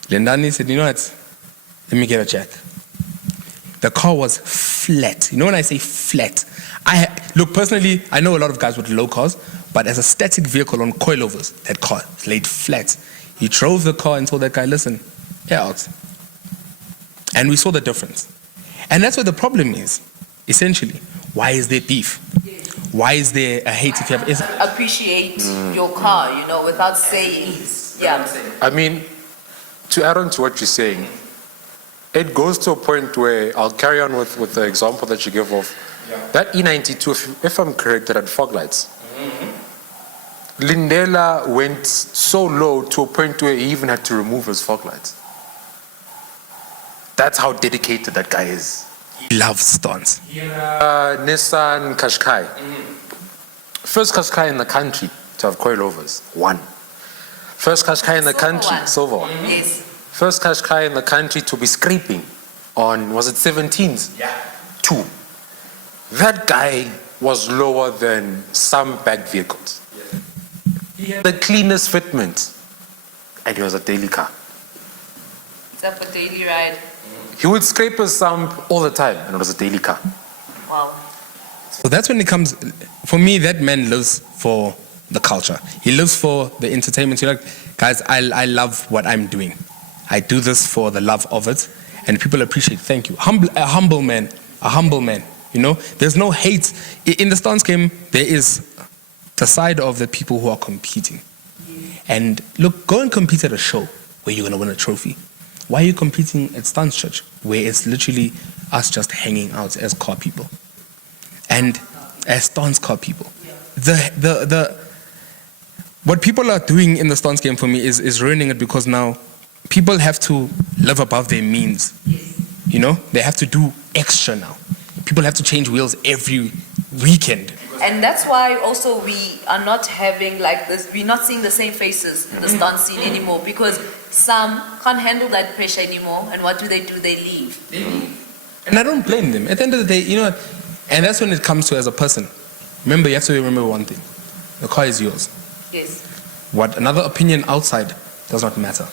Lindani said, you know what? Let me get a check. The car was flat. You know when I say flat? Look, personally, I know a lot of guys with low cars, but as a static vehicle on coilovers, that car laid flat. He drove the car and told that guy, listen, air out. And we saw the difference. And that's where the problem is, essentially. Why is there beef? Why is there a hate if you have... Appreciate your car, without saying, yeah. I mean, to add on to what you're saying, it goes to a point where I'll carry on with the example that you give of that E92, if I'm correct, it had fog lights. Lindela went so low to a point where he even had to remove his fog lights. That's how dedicated that guy is. He loves stunts. Nissan Qashqai. First Qashqai in the country to have coilovers. 1. First Qashqai in the country, silver one. Yes. First Qashqai in the country to be scraping on, was it 17s? Yeah. 2. That guy was lower than some back vehicles. He had the cleanest fitment, and he was a daily car. It's up for daily ride. He would scrape his sump all the time, and it was a daily car. Wow. So that's when it comes, for me, that man lives for the culture. He lives for the entertainment. You're like, guys, I love what I'm doing. I do this for the love of it, and people appreciate it. Thank you. A humble man. There's no hate. In the stance game, there is the side of the people who are competing. And look, go and compete at a show where you're going to win a trophy. Why are you competing at Stance Church, where it's literally us just hanging out as car people? And as stance car people. What people are doing in the stance game for me is ruining it, because now people have to live above their means. They have to do extra now. People have to change wheels every weekend. And that's why also we are not having like this, we're not seeing the same faces in the stunt scene anymore, because some can't handle that pressure anymore, and what do? They leave. And I don't blame them. At the end of the day, you know what? And that's when it comes to as a person. Remember, you have to remember one thing. The car is yours. Yes. What another opinion outside does not matter.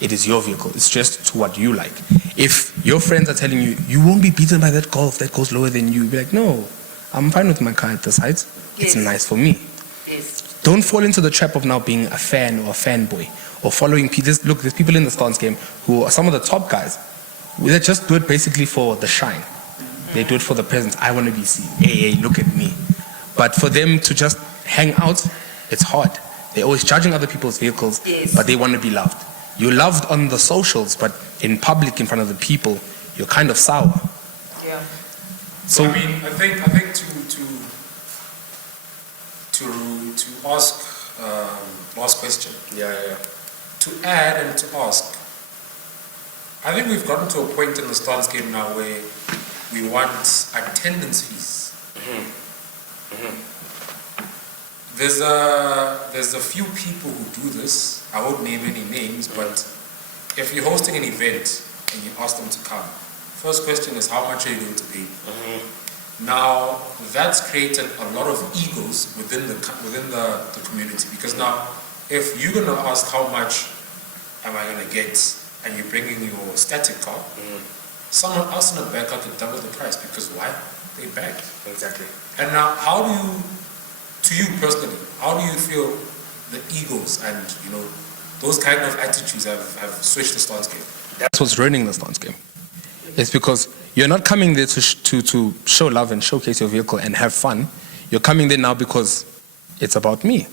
It is your vehicle. It's just to what you like. If your friends are telling you, you won't be beaten by that Golf that goes lower than you, be like, no, I'm fine with my car at this height. It's Yes. nice for me. Yes. Don't fall into the trap of now being a fan or a fanboy or following people. Look, there's people in the stance game who are some of the top guys. They just do it basically for the shine. They do it for the presence. I want to be seen. Hey, look at me. But for them to just hang out, it's hard. They're always judging other people's vehicles, Yes. but they want to be loved. You're loved on the socials, but in public, in front of the people, you're kind of sour. Yeah. So I mean, I think to ask last question. To add and to ask. I think we've gotten to a point in the stance game now where we want attendance fees. There's a few people who do this. I won't name any names, but if you're hosting an event and you ask them to come, first question is, how much are you going to pay? Now that's created a lot of egos within the community, because now if you're going to ask how much am I going to get, and you're bringing your static car, someone else in the back could double the price, because why? They back. Exactly. And now, how do you, to you personally, how do you feel the egos and those kind of attitudes have switched the stance game? that's what's ruining the stance game. It's because you're not coming there to show love and showcase your vehicle and have fun. You're coming there now because it's about me.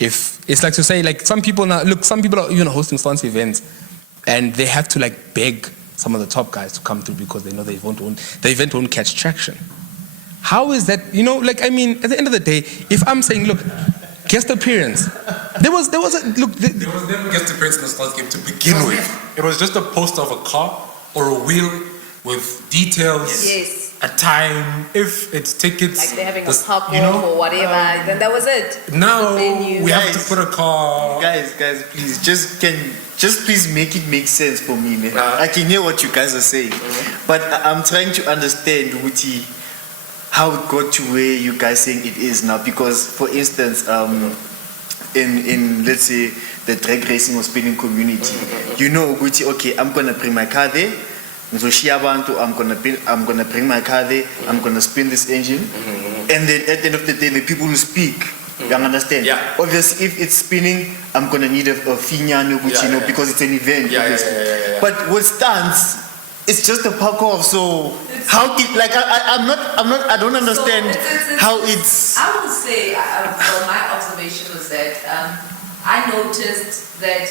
If it's like to say, like some people now, look, some people are even hosting stance events and they have to like beg some of the top guys to come through because they know the event won't catch traction. How is that? Like, I mean, at the end of the day, if I'm saying, look, guest appearance, there was There was never guest appearance in the stance game to begin with. It was just a poster of a car or a wheel with details, Yes. a time, if it's tickets. Like they're having a this- pop or whatever, then that was it. Now The venue. we have to Guys. put a car. Guys, please, just please make it make sense for me, man. I can hear what you guys are saying, but I'm trying to understand, Wuti, how it got to where you guys saying it is now. Because, for instance, in let's say the drag racing or spinning community, Wuti, okay, I'm gonna bring my car there. I'm gonna bring my car there. I'm gonna spin this engine, and then at the end of the day, the people will speak. You understand? Yeah. Obviously, if it's spinning, I'm gonna need a finyano, which because it's an event. obviously. But with stunts, it's just a parkour. So how did I don't understand how it's. I would say, well, my observation was that I noticed that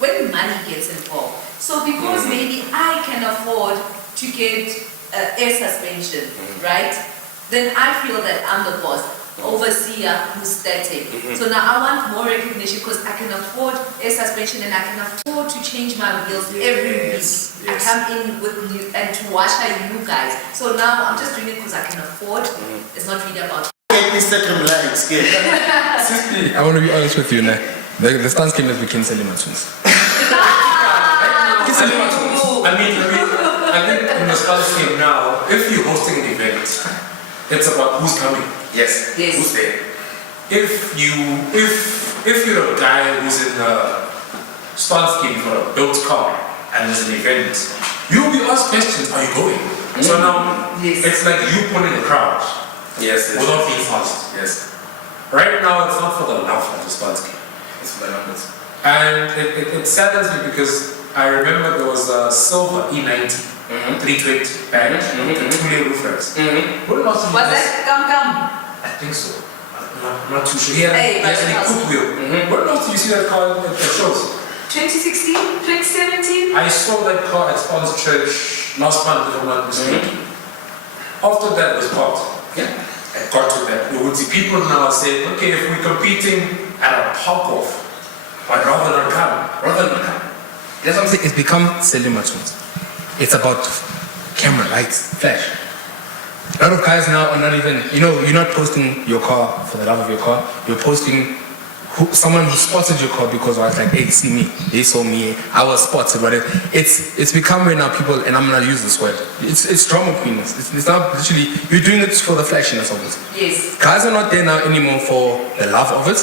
when money gets involved, so because maybe I can afford to get air suspension, right? Then I feel that I'm the boss, overseer who's static. So now I want more recognition because I can afford air suspension and I can afford to change my wheels every week. I come in with new and to wash you guys. So now I'm just doing it because I can afford. It's not really about. Get Instagram likes, I want to be honest with you, nah. The stance game has become selling twins. I think in the stance game now, if you're hosting an event, it's about who's coming. Yes. Who's there? If you're a guy who's in the stance game for a built car and there's an event, you'll be asked questions, are you going? So now, it's like you pulling the crowd. Yes. Without being asked. Yes. Right now, it's not for the love of the stance game. It's for the numbers. And it saddens me because I remember there was a silver E90 320 badge with the 2-layer roof racks. When last time Was that Gum? I think so. I'm not too sure. He has a but coupe wheel. When last did you see that car at the shows? 2016, 2017? I saw that car at Sponsor Church last month, if I'm not mistaken. After that was parked. Yeah. I got to that. We would see people now saying, okay, if we're competing at a park-off, I'd rather not come. That's what I'm saying. It's become selling machines. It's about camera, lights, flash. A lot of guys now are not even, you're not posting your car for the love of your car. You're posting someone who spotted your car because I was like, hey, see me, they saw me, I was spotted, whatever. It's become where now people, and I'm gonna use this word, it's drama queenness. It's not literally, you're doing it for the flashiness of it. Yes. Guys are not there now anymore for the love of it.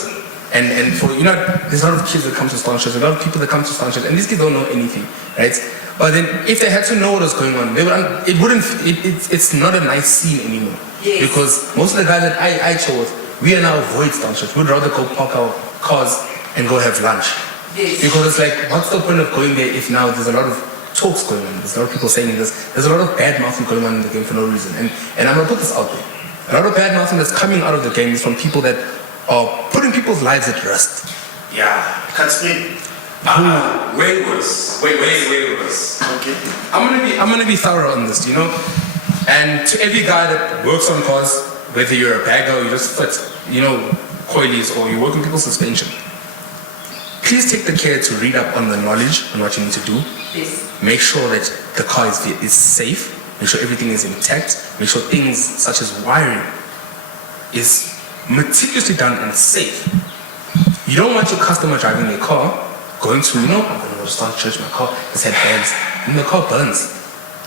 And for, there's a lot of kids that come to Stance Church, a lot of people that come to Stance Church, and these kids don't know anything, right? But then if they had to know what was going on, it's not a nice scene anymore. Yes. Because most of the guys that I chill with, we are now avoid Stance Church. We'd rather go park our cars and go have lunch. Yes. Because it's like, what's the point of going there if now there's a lot of talks going on, there's a lot of people saying this, there's a lot of bad mouthing going on in the game for no reason. And I'm gonna put this out there. A lot of bad mouthing that's coming out of the game is from people that are putting people's lives at risk. Yeah, can't speak. Way worse. Way worse. Okay. I'm gonna be thorough on this, And to every guy that works on cars, whether you're a bagger or you just fit, coilies or you work on people's suspension, please take the care to read up on the knowledge on what you need to do. Yes. Make sure that the car is safe. Make sure everything is intact. Make sure things such as wiring is meticulously done and safe. You don't want your customer driving their car, going to, I'm going to go to Stance Church, my car has had bags, and the car burns.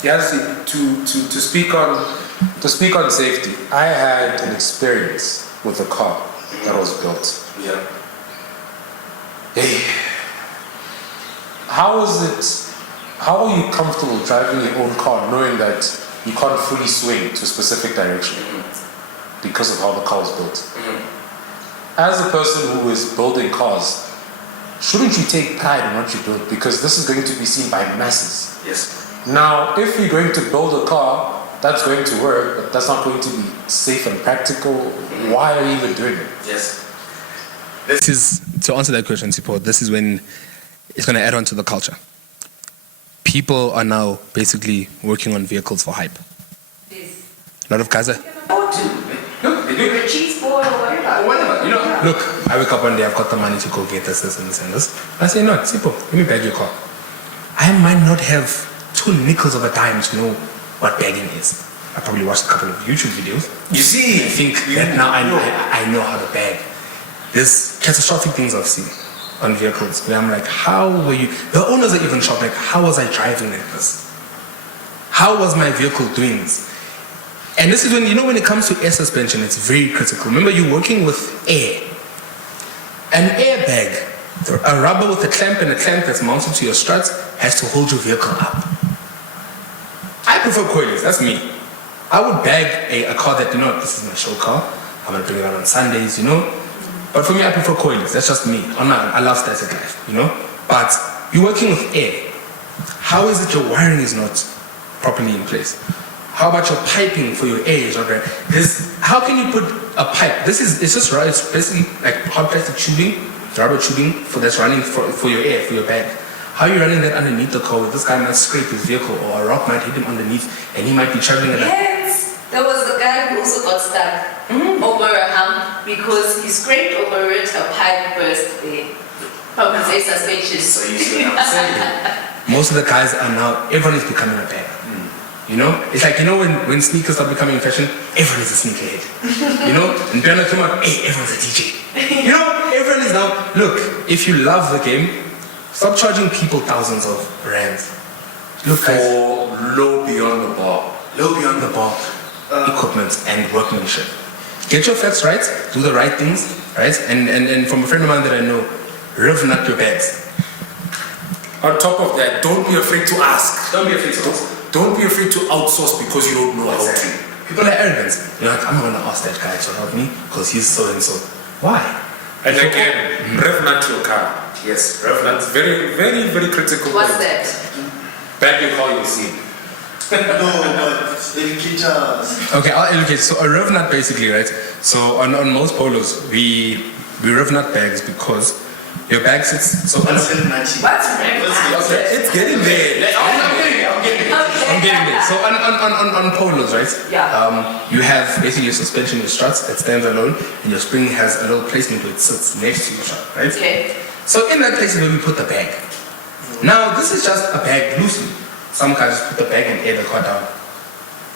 Yeah, see, to speak on safety, I had an experience with a car that was built. Yeah. Hey, how are you comfortable driving your own car knowing that you can't fully swing to a specific direction because of how the car was built? As a person who is building cars, shouldn't you take pride in what you build? Because this is going to be seen by masses. Yes. Now, if you're going to build a car that's going to work, but that's not going to be safe and practical, why are you even doing it? Yes. This is, to answer that question, Sipo, this is when it's going to add on to the culture. People are now basically working on vehicles for hype. Yes. A lot of guys are, Or two. look, they do. A cheese boy or whatever. Whatever, look, I wake up one day, I've got the money to go get this and this and this. I say, no, Sipo, let me bag your car. I might not have 2 nickels of a dime to know what bagging is. I probably watched a couple of YouTube videos. You see, I think that now I know how to bag. There's catastrophic things I've seen on vehicles where I'm like, how were you? The owners are even shocked, like, how was I driving like this? How was my vehicle doing this? And this is when, when it comes to air suspension, it's very critical. Remember, you're working with air. An airbag, a rubber with a clamp and a clamp that's mounted to your struts, has to hold your vehicle up. I prefer coilies, that's me. I would bag a car that, this is my show car. I'm gonna bring it out on Sundays, But for me, I prefer coilies, that's just me. I love static life, But you're working with air. How is it your wiring is not properly in place? How about your piping for your air is not right? How can you put a pipe? It's basically like hot plastic tubing, rubber tubing that's running for your air, for your bag. How are you running that underneath the car? This guy might scrape his vehicle or a rock might hit him underneath and he might be traveling at Yes, there was a guy who also got stuck over a hump because he scraped over it, a pipe burst there. From his air suspension. So you see what I'm saying? Most of the guys are now, everyone is becoming a bag. It's like, when sneakers start becoming in fashion, everyone is a sneakerhead. And piano came out, hey, everyone's a DJ. Everyone is now, look, if you love the game, stop charging people thousands of rands. Look, guys, Or low beyond the bar. low beyond the bar equipment and workmanship. Get your facts right, do the right things, right? And from a friend of mine that I know, rev nut your bags. On top of that, don't be afraid to ask. Don't be afraid to ask. Don't be afraid to outsource because you don't know how to. People are arrogant. You're like, I'm gonna ask that guy to help me because he's so and so. Why? And again, rev nut your car. Yes, rev nut. Very, very, very critical. What's point. that? Back your car, you see. No, but educate us. Okay, I'll educate. So a rev nut basically, right? So on most polos, we rev nut bags because your bag sits. So What's the 90? What's red? It's getting there. I'm getting there. So on polos, right? Yeah. You have basically your suspension, your struts that stands alone, and your spring has a little placement where it sits next to your strut, right? Okay. So in that place is where we put the bag. Now this is just a bag loosely. Some guys just put the bag and air the car down,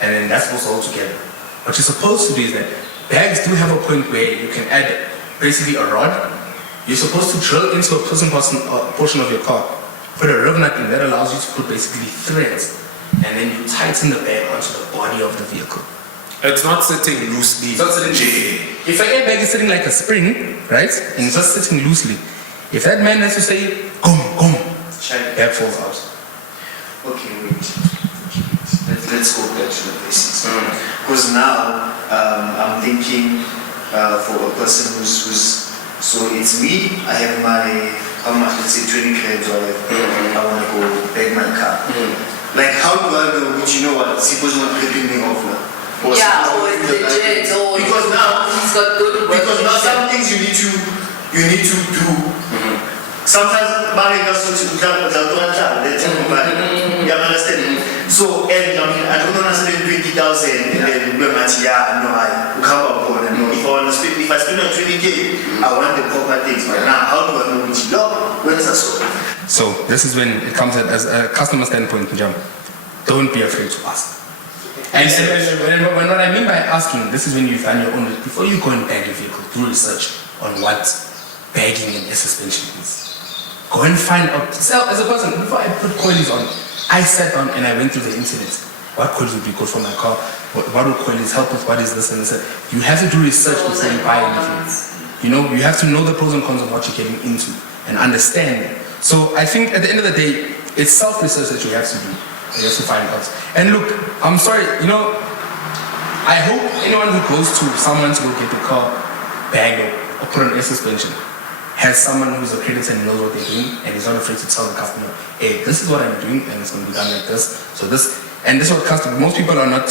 and then that's supposed to hold together. what you're supposed to do is that bags do have a point where you can add basically a rod. You're supposed to drill into a portion of your car, put a rib nut in that allows you to put basically threads, and then you tighten the bag onto the body of the vehicle. It's not sitting loosely. It's not sitting loosely. If an airbag is sitting like a spring, right, and it's just sitting loosely, if that man has to say, gum, bag falls out. Okay, wait. Let's go back to the basics. Because now I'm thinking for a person who's so it's me. I have my how much? Let's say 20 grams or whatever. I want to go bag my car. Like how do I know? Which you know what? Suppose you want ripping me off now. Or Yeah, or it's legit, or because now he's got good because now some things you need to do. Sometimes money goes to you understand. So and I mean I don't understand 20,000 and then we're much no I come up on and no if I spend on 20K I want the proper things but now how do I know which law when is that So this is when it comes as a customer standpoint, Jam. Don't be afraid to ask. And what I mean by asking, this is when you've done your own, before you go and bag your vehicle, do research on what bagging and air suspension is. Go and find out, as a person, before I put coilies on, I sat down and I went through the internet. What coilies would be good for my car? What would coilies help with? What is this and this? You have to do research before you buy anything. You know, you have to know the pros and cons of what you're getting into and understand it. So I think at the end of the day, it's self-research that you have to do. You have to find out. And look, I'm sorry, you know, I hope anyone who goes to someone to go get the car bagged or put on air suspension has someone who's accredited and knows what they're doing and is not afraid to tell the customer, hey, this is what I'm doing and it's going to be done like this. So this, and this is what customers, most people are not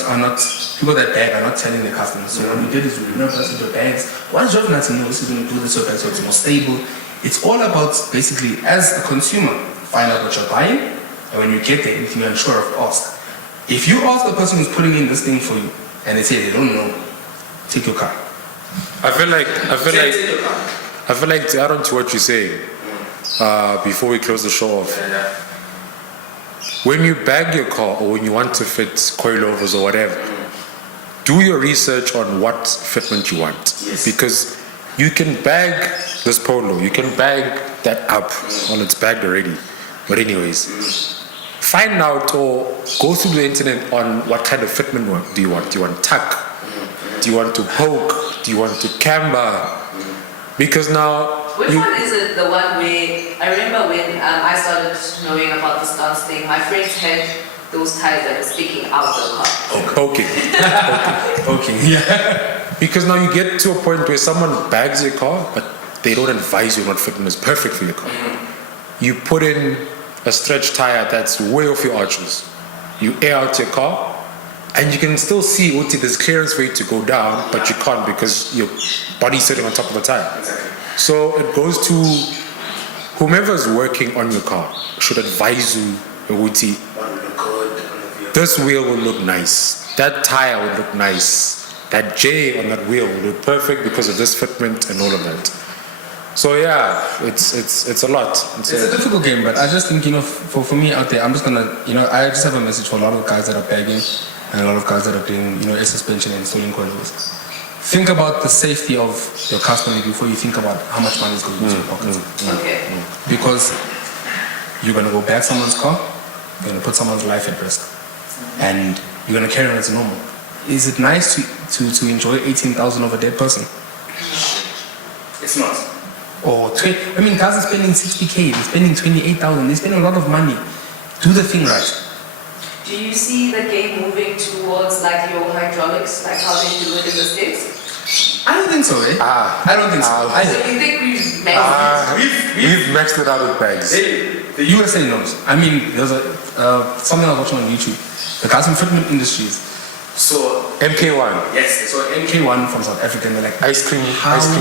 people that bag are not telling their customers. So what we did is we reimbursed the bags. Why is driving to know this is going to do this so bag so it's more stable? It's all about basically, as a consumer, find out what you're buying. And when you get there, if you're unsure of, ask. If you ask the person who's putting in this thing for you, and they say they don't know, take your car. I feel like to add on to what you're saying, before we close the show off, when you bag your car or when you want to fit coilovers or whatever, do your research on what fitment you want. Yes. Because you can bag this polo, you can bag that up when it's bagged already. But anyways, find out or go through the internet on what kind of fitment do you want. Do you want tuck? Do you want to poke? Do you want to camber? Because now... Which one is it, the one where, I remember when I started knowing about the stance thing, my friends had those tires that were sticking out the car. Poking. Okay, yeah. Because now you get to a point where someone bags your car, but they don't advise you on what fitment is perfect for your car. You put in a stretch tire that's way off your arches. You air out your car, and you can still see there's clearance for you to go down, but you can't because your body's sitting on top of the tire. Exactly. So it goes to whomever's working on your car should advise you, Uti, this wheel will look nice, that tire will look nice, that J on that wheel will look perfect because of this fitment and all of that. So yeah, it's a lot. It's a difficult game, but I just think, you know, for me out there, I'm just gonna, you know, I just have a message for a lot of guys that are bagging and a lot of guys that are doing, you know, air suspension and installing coilovers. Think about the safety of your customer before you think about how much money is going into your pockets. Okay. Because you're gonna go bag someone's car, you're gonna put someone's life at risk, and you're gonna carry on as normal. Is it nice to enjoy 18,000 of a dead person? It's not. Or I mean, guys are spending 60K, they're spending 28,000, they're spending a lot of money. Do the thing right. Do you see the game moving towards like your hydraulics, like how they do it in the States? I don't think so, eh? I don't think so. So you think we've maxed We've maxed it out with bags. The USA knows. I mean, there's something I was watching on YouTube. The guys from Fitment Industries. So MK1. yes, so MK1 from South Africa, and they're like, Ice cream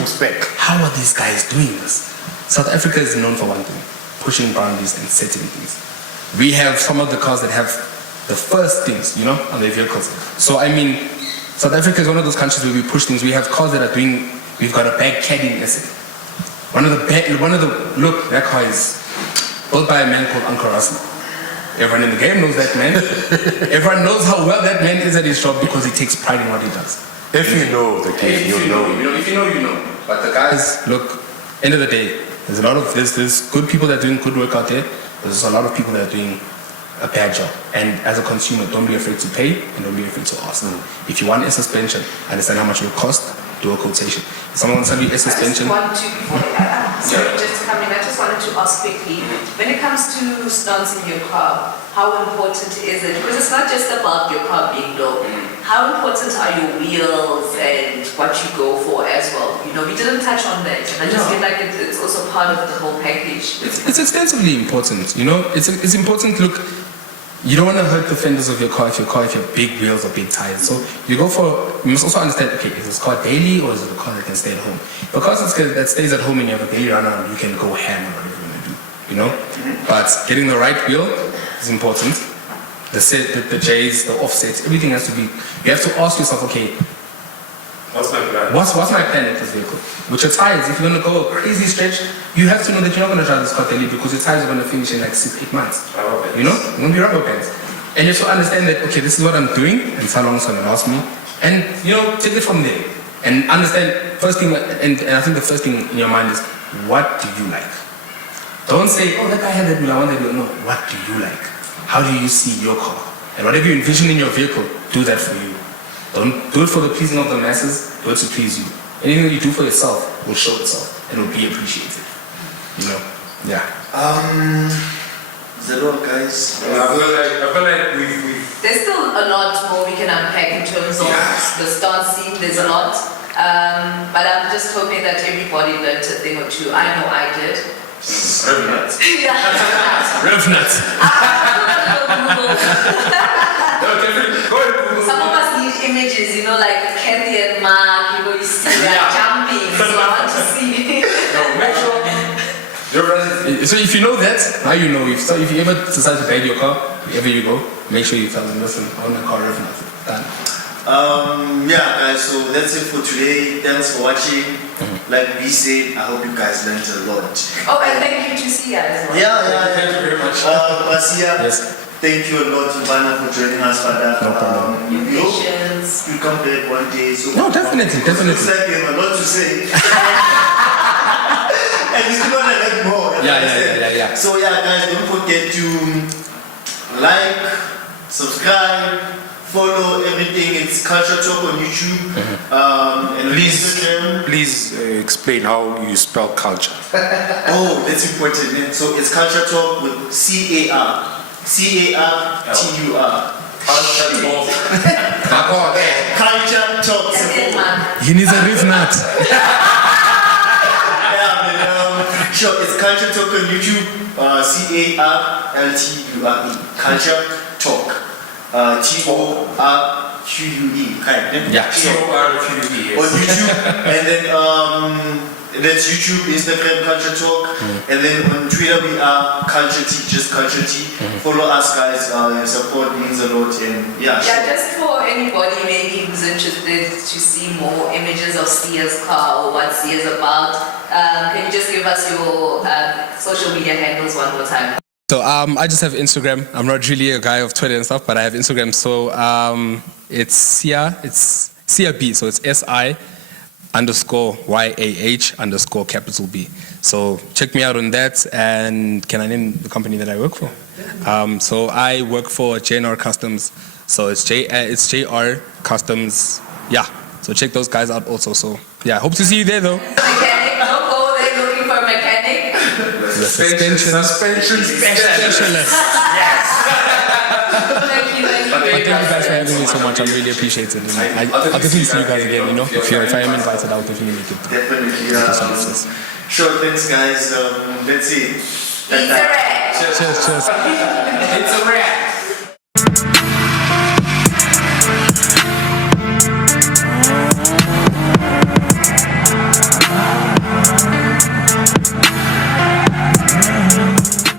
spec. How are these guys doing this? South Africa is known for one thing, pushing boundaries and setting things. We have some of the cars that have the first things, you know, on their vehicles. So I mean, South Africa is one of those countries where we push things. We have cars that are doing, we've got a bag caddying essay. Look, that car is built by a man called Uncle Russell. Everyone in the game knows that man. Everyone knows how well that man is at his job because he takes pride in what he does. If you know the game, If you know, if you know, you know. But the guys, look, end of the day, there's a lot of there's good people that are doing good work out there. There's a lot of people that are doing a bad job. And as a consumer, don't be afraid to pay and don't be afraid to ask. If you want a suspension, understand how much it will cost, do a quotation. If someone wants to be a suspension, Sorry, just to come in, I just wanted to ask quickly, when it comes to stunts in your car, how important is it? Because it's not just about your car being low. How important are your wheels and what you go for as well? You know, we didn't touch on that. And I just feel like it's also part of the whole package. it's extensively important. You know, it's important. Look, you don't want to hurt the fenders of your car if you have big wheels or big tires. So you must also understand, okay, is this car daily or is it a car that can stay at home? Because that stays at home and you have a daily run around, you can go ham on whatever you want to do, you know? But getting the right wheel is important. The set, the J's, the offsets, everything has to be, you have to ask yourself, okay, What's my plan? what's my plan with this vehicle? With your tires, if you're going to go a crazy stretch, you have to know that you're not going to drive this car daily because your tires are going to finish in like 6-8 months. Rubber bands. You know, it's going to be rubber bands. And you have to understand that, okay, this is what I'm doing and how long it's going to last me. And, you know, take it from there. And understand, first thing, and I think the first thing in your mind is, what do you like? Don't say, oh, that guy had that wheel, I want that wheel. No, what do you like? How do you see your car? And whatever you envision in your vehicle, do that for you. Don't do it for the pleasing of the masses, do it to please you. Anything that you do for yourself will show itself and will be appreciated. You know? Yeah. Is that all, guys? I feel like we've There's still a lot more we can unpack in terms of the stunt scene. There's a lot. But I'm just hoping that everybody learned a thing or two. I know I did. Rev Yeah. Rev nuts. No, definitely. Go ahead, Google. Some of us need images, you know, like Kathy and Mark, you know, you see that jumping. So I want to see. No, make sure you're ready. So if you know that, now you know. If you ever decide to buy your car, wherever you go, make sure you tell them, listen, I want a car Rev nuts. Done. Yeah, guys, so that's it for today. Thanks for watching. Like we said, I hope you guys learned a lot. Oh, and thank you to Sia as well. Yeah. Thank you very much. Basia, Yes. thank you a lot, Ivana, for joining us, Father. No problem. You hope Patience. you come back one day. So No, definitely. Looks like you have a lot to say. And you still want to learn more. Yeah. So yeah, guys, don't forget to like, subscribe, follow everything. It's Carlture Talk on YouTube. And on Instagram. Please explain how you spell culture. Oh, that's important. Man. So it's Carlture Talk with C-A-R. C-A-R-T-U-R. Culture talk. Culture Talk. That's it, man. He needs a Rev nut. Sure, it's Carlture Talk on YouTube. C-A-R-L-T-U-R-E. Culture Talk. T-O-R-Q-U-E. Yeah. T-O-R-Q-U-E. On YouTube. And then that's YouTube, Instagram, Carlture Talk. And then on Twitter we are Carlture T, just Carlture T. Follow us, guys. Your support means a lot. And yeah. Yeah, just for anybody maybe who's interested to see more images of Sia's car or what Sia's about, can you just give us your social media handles one more time? So I just have Instagram. I'm not really a guy of Twitter and stuff, but I have Instagram. So it's Sia B. So it's SI_YAH_B. So check me out on that. And can I name the company that I work for? So I work for JR Customs. So it's JR Customs. Yeah. So check those guys out also. So yeah, hope to see you there though. Mechanic, don't go there looking for a mechanic. Suspension specialist. Thank you. But thank you guys for having me so much. I really appreciate it. I'll definitely see you guys again. You know, if I am invited, I'll definitely make it. Definitely. Yes. Sure, thanks, guys. Let's see. It's a wrap. Cheers. It's a wrap.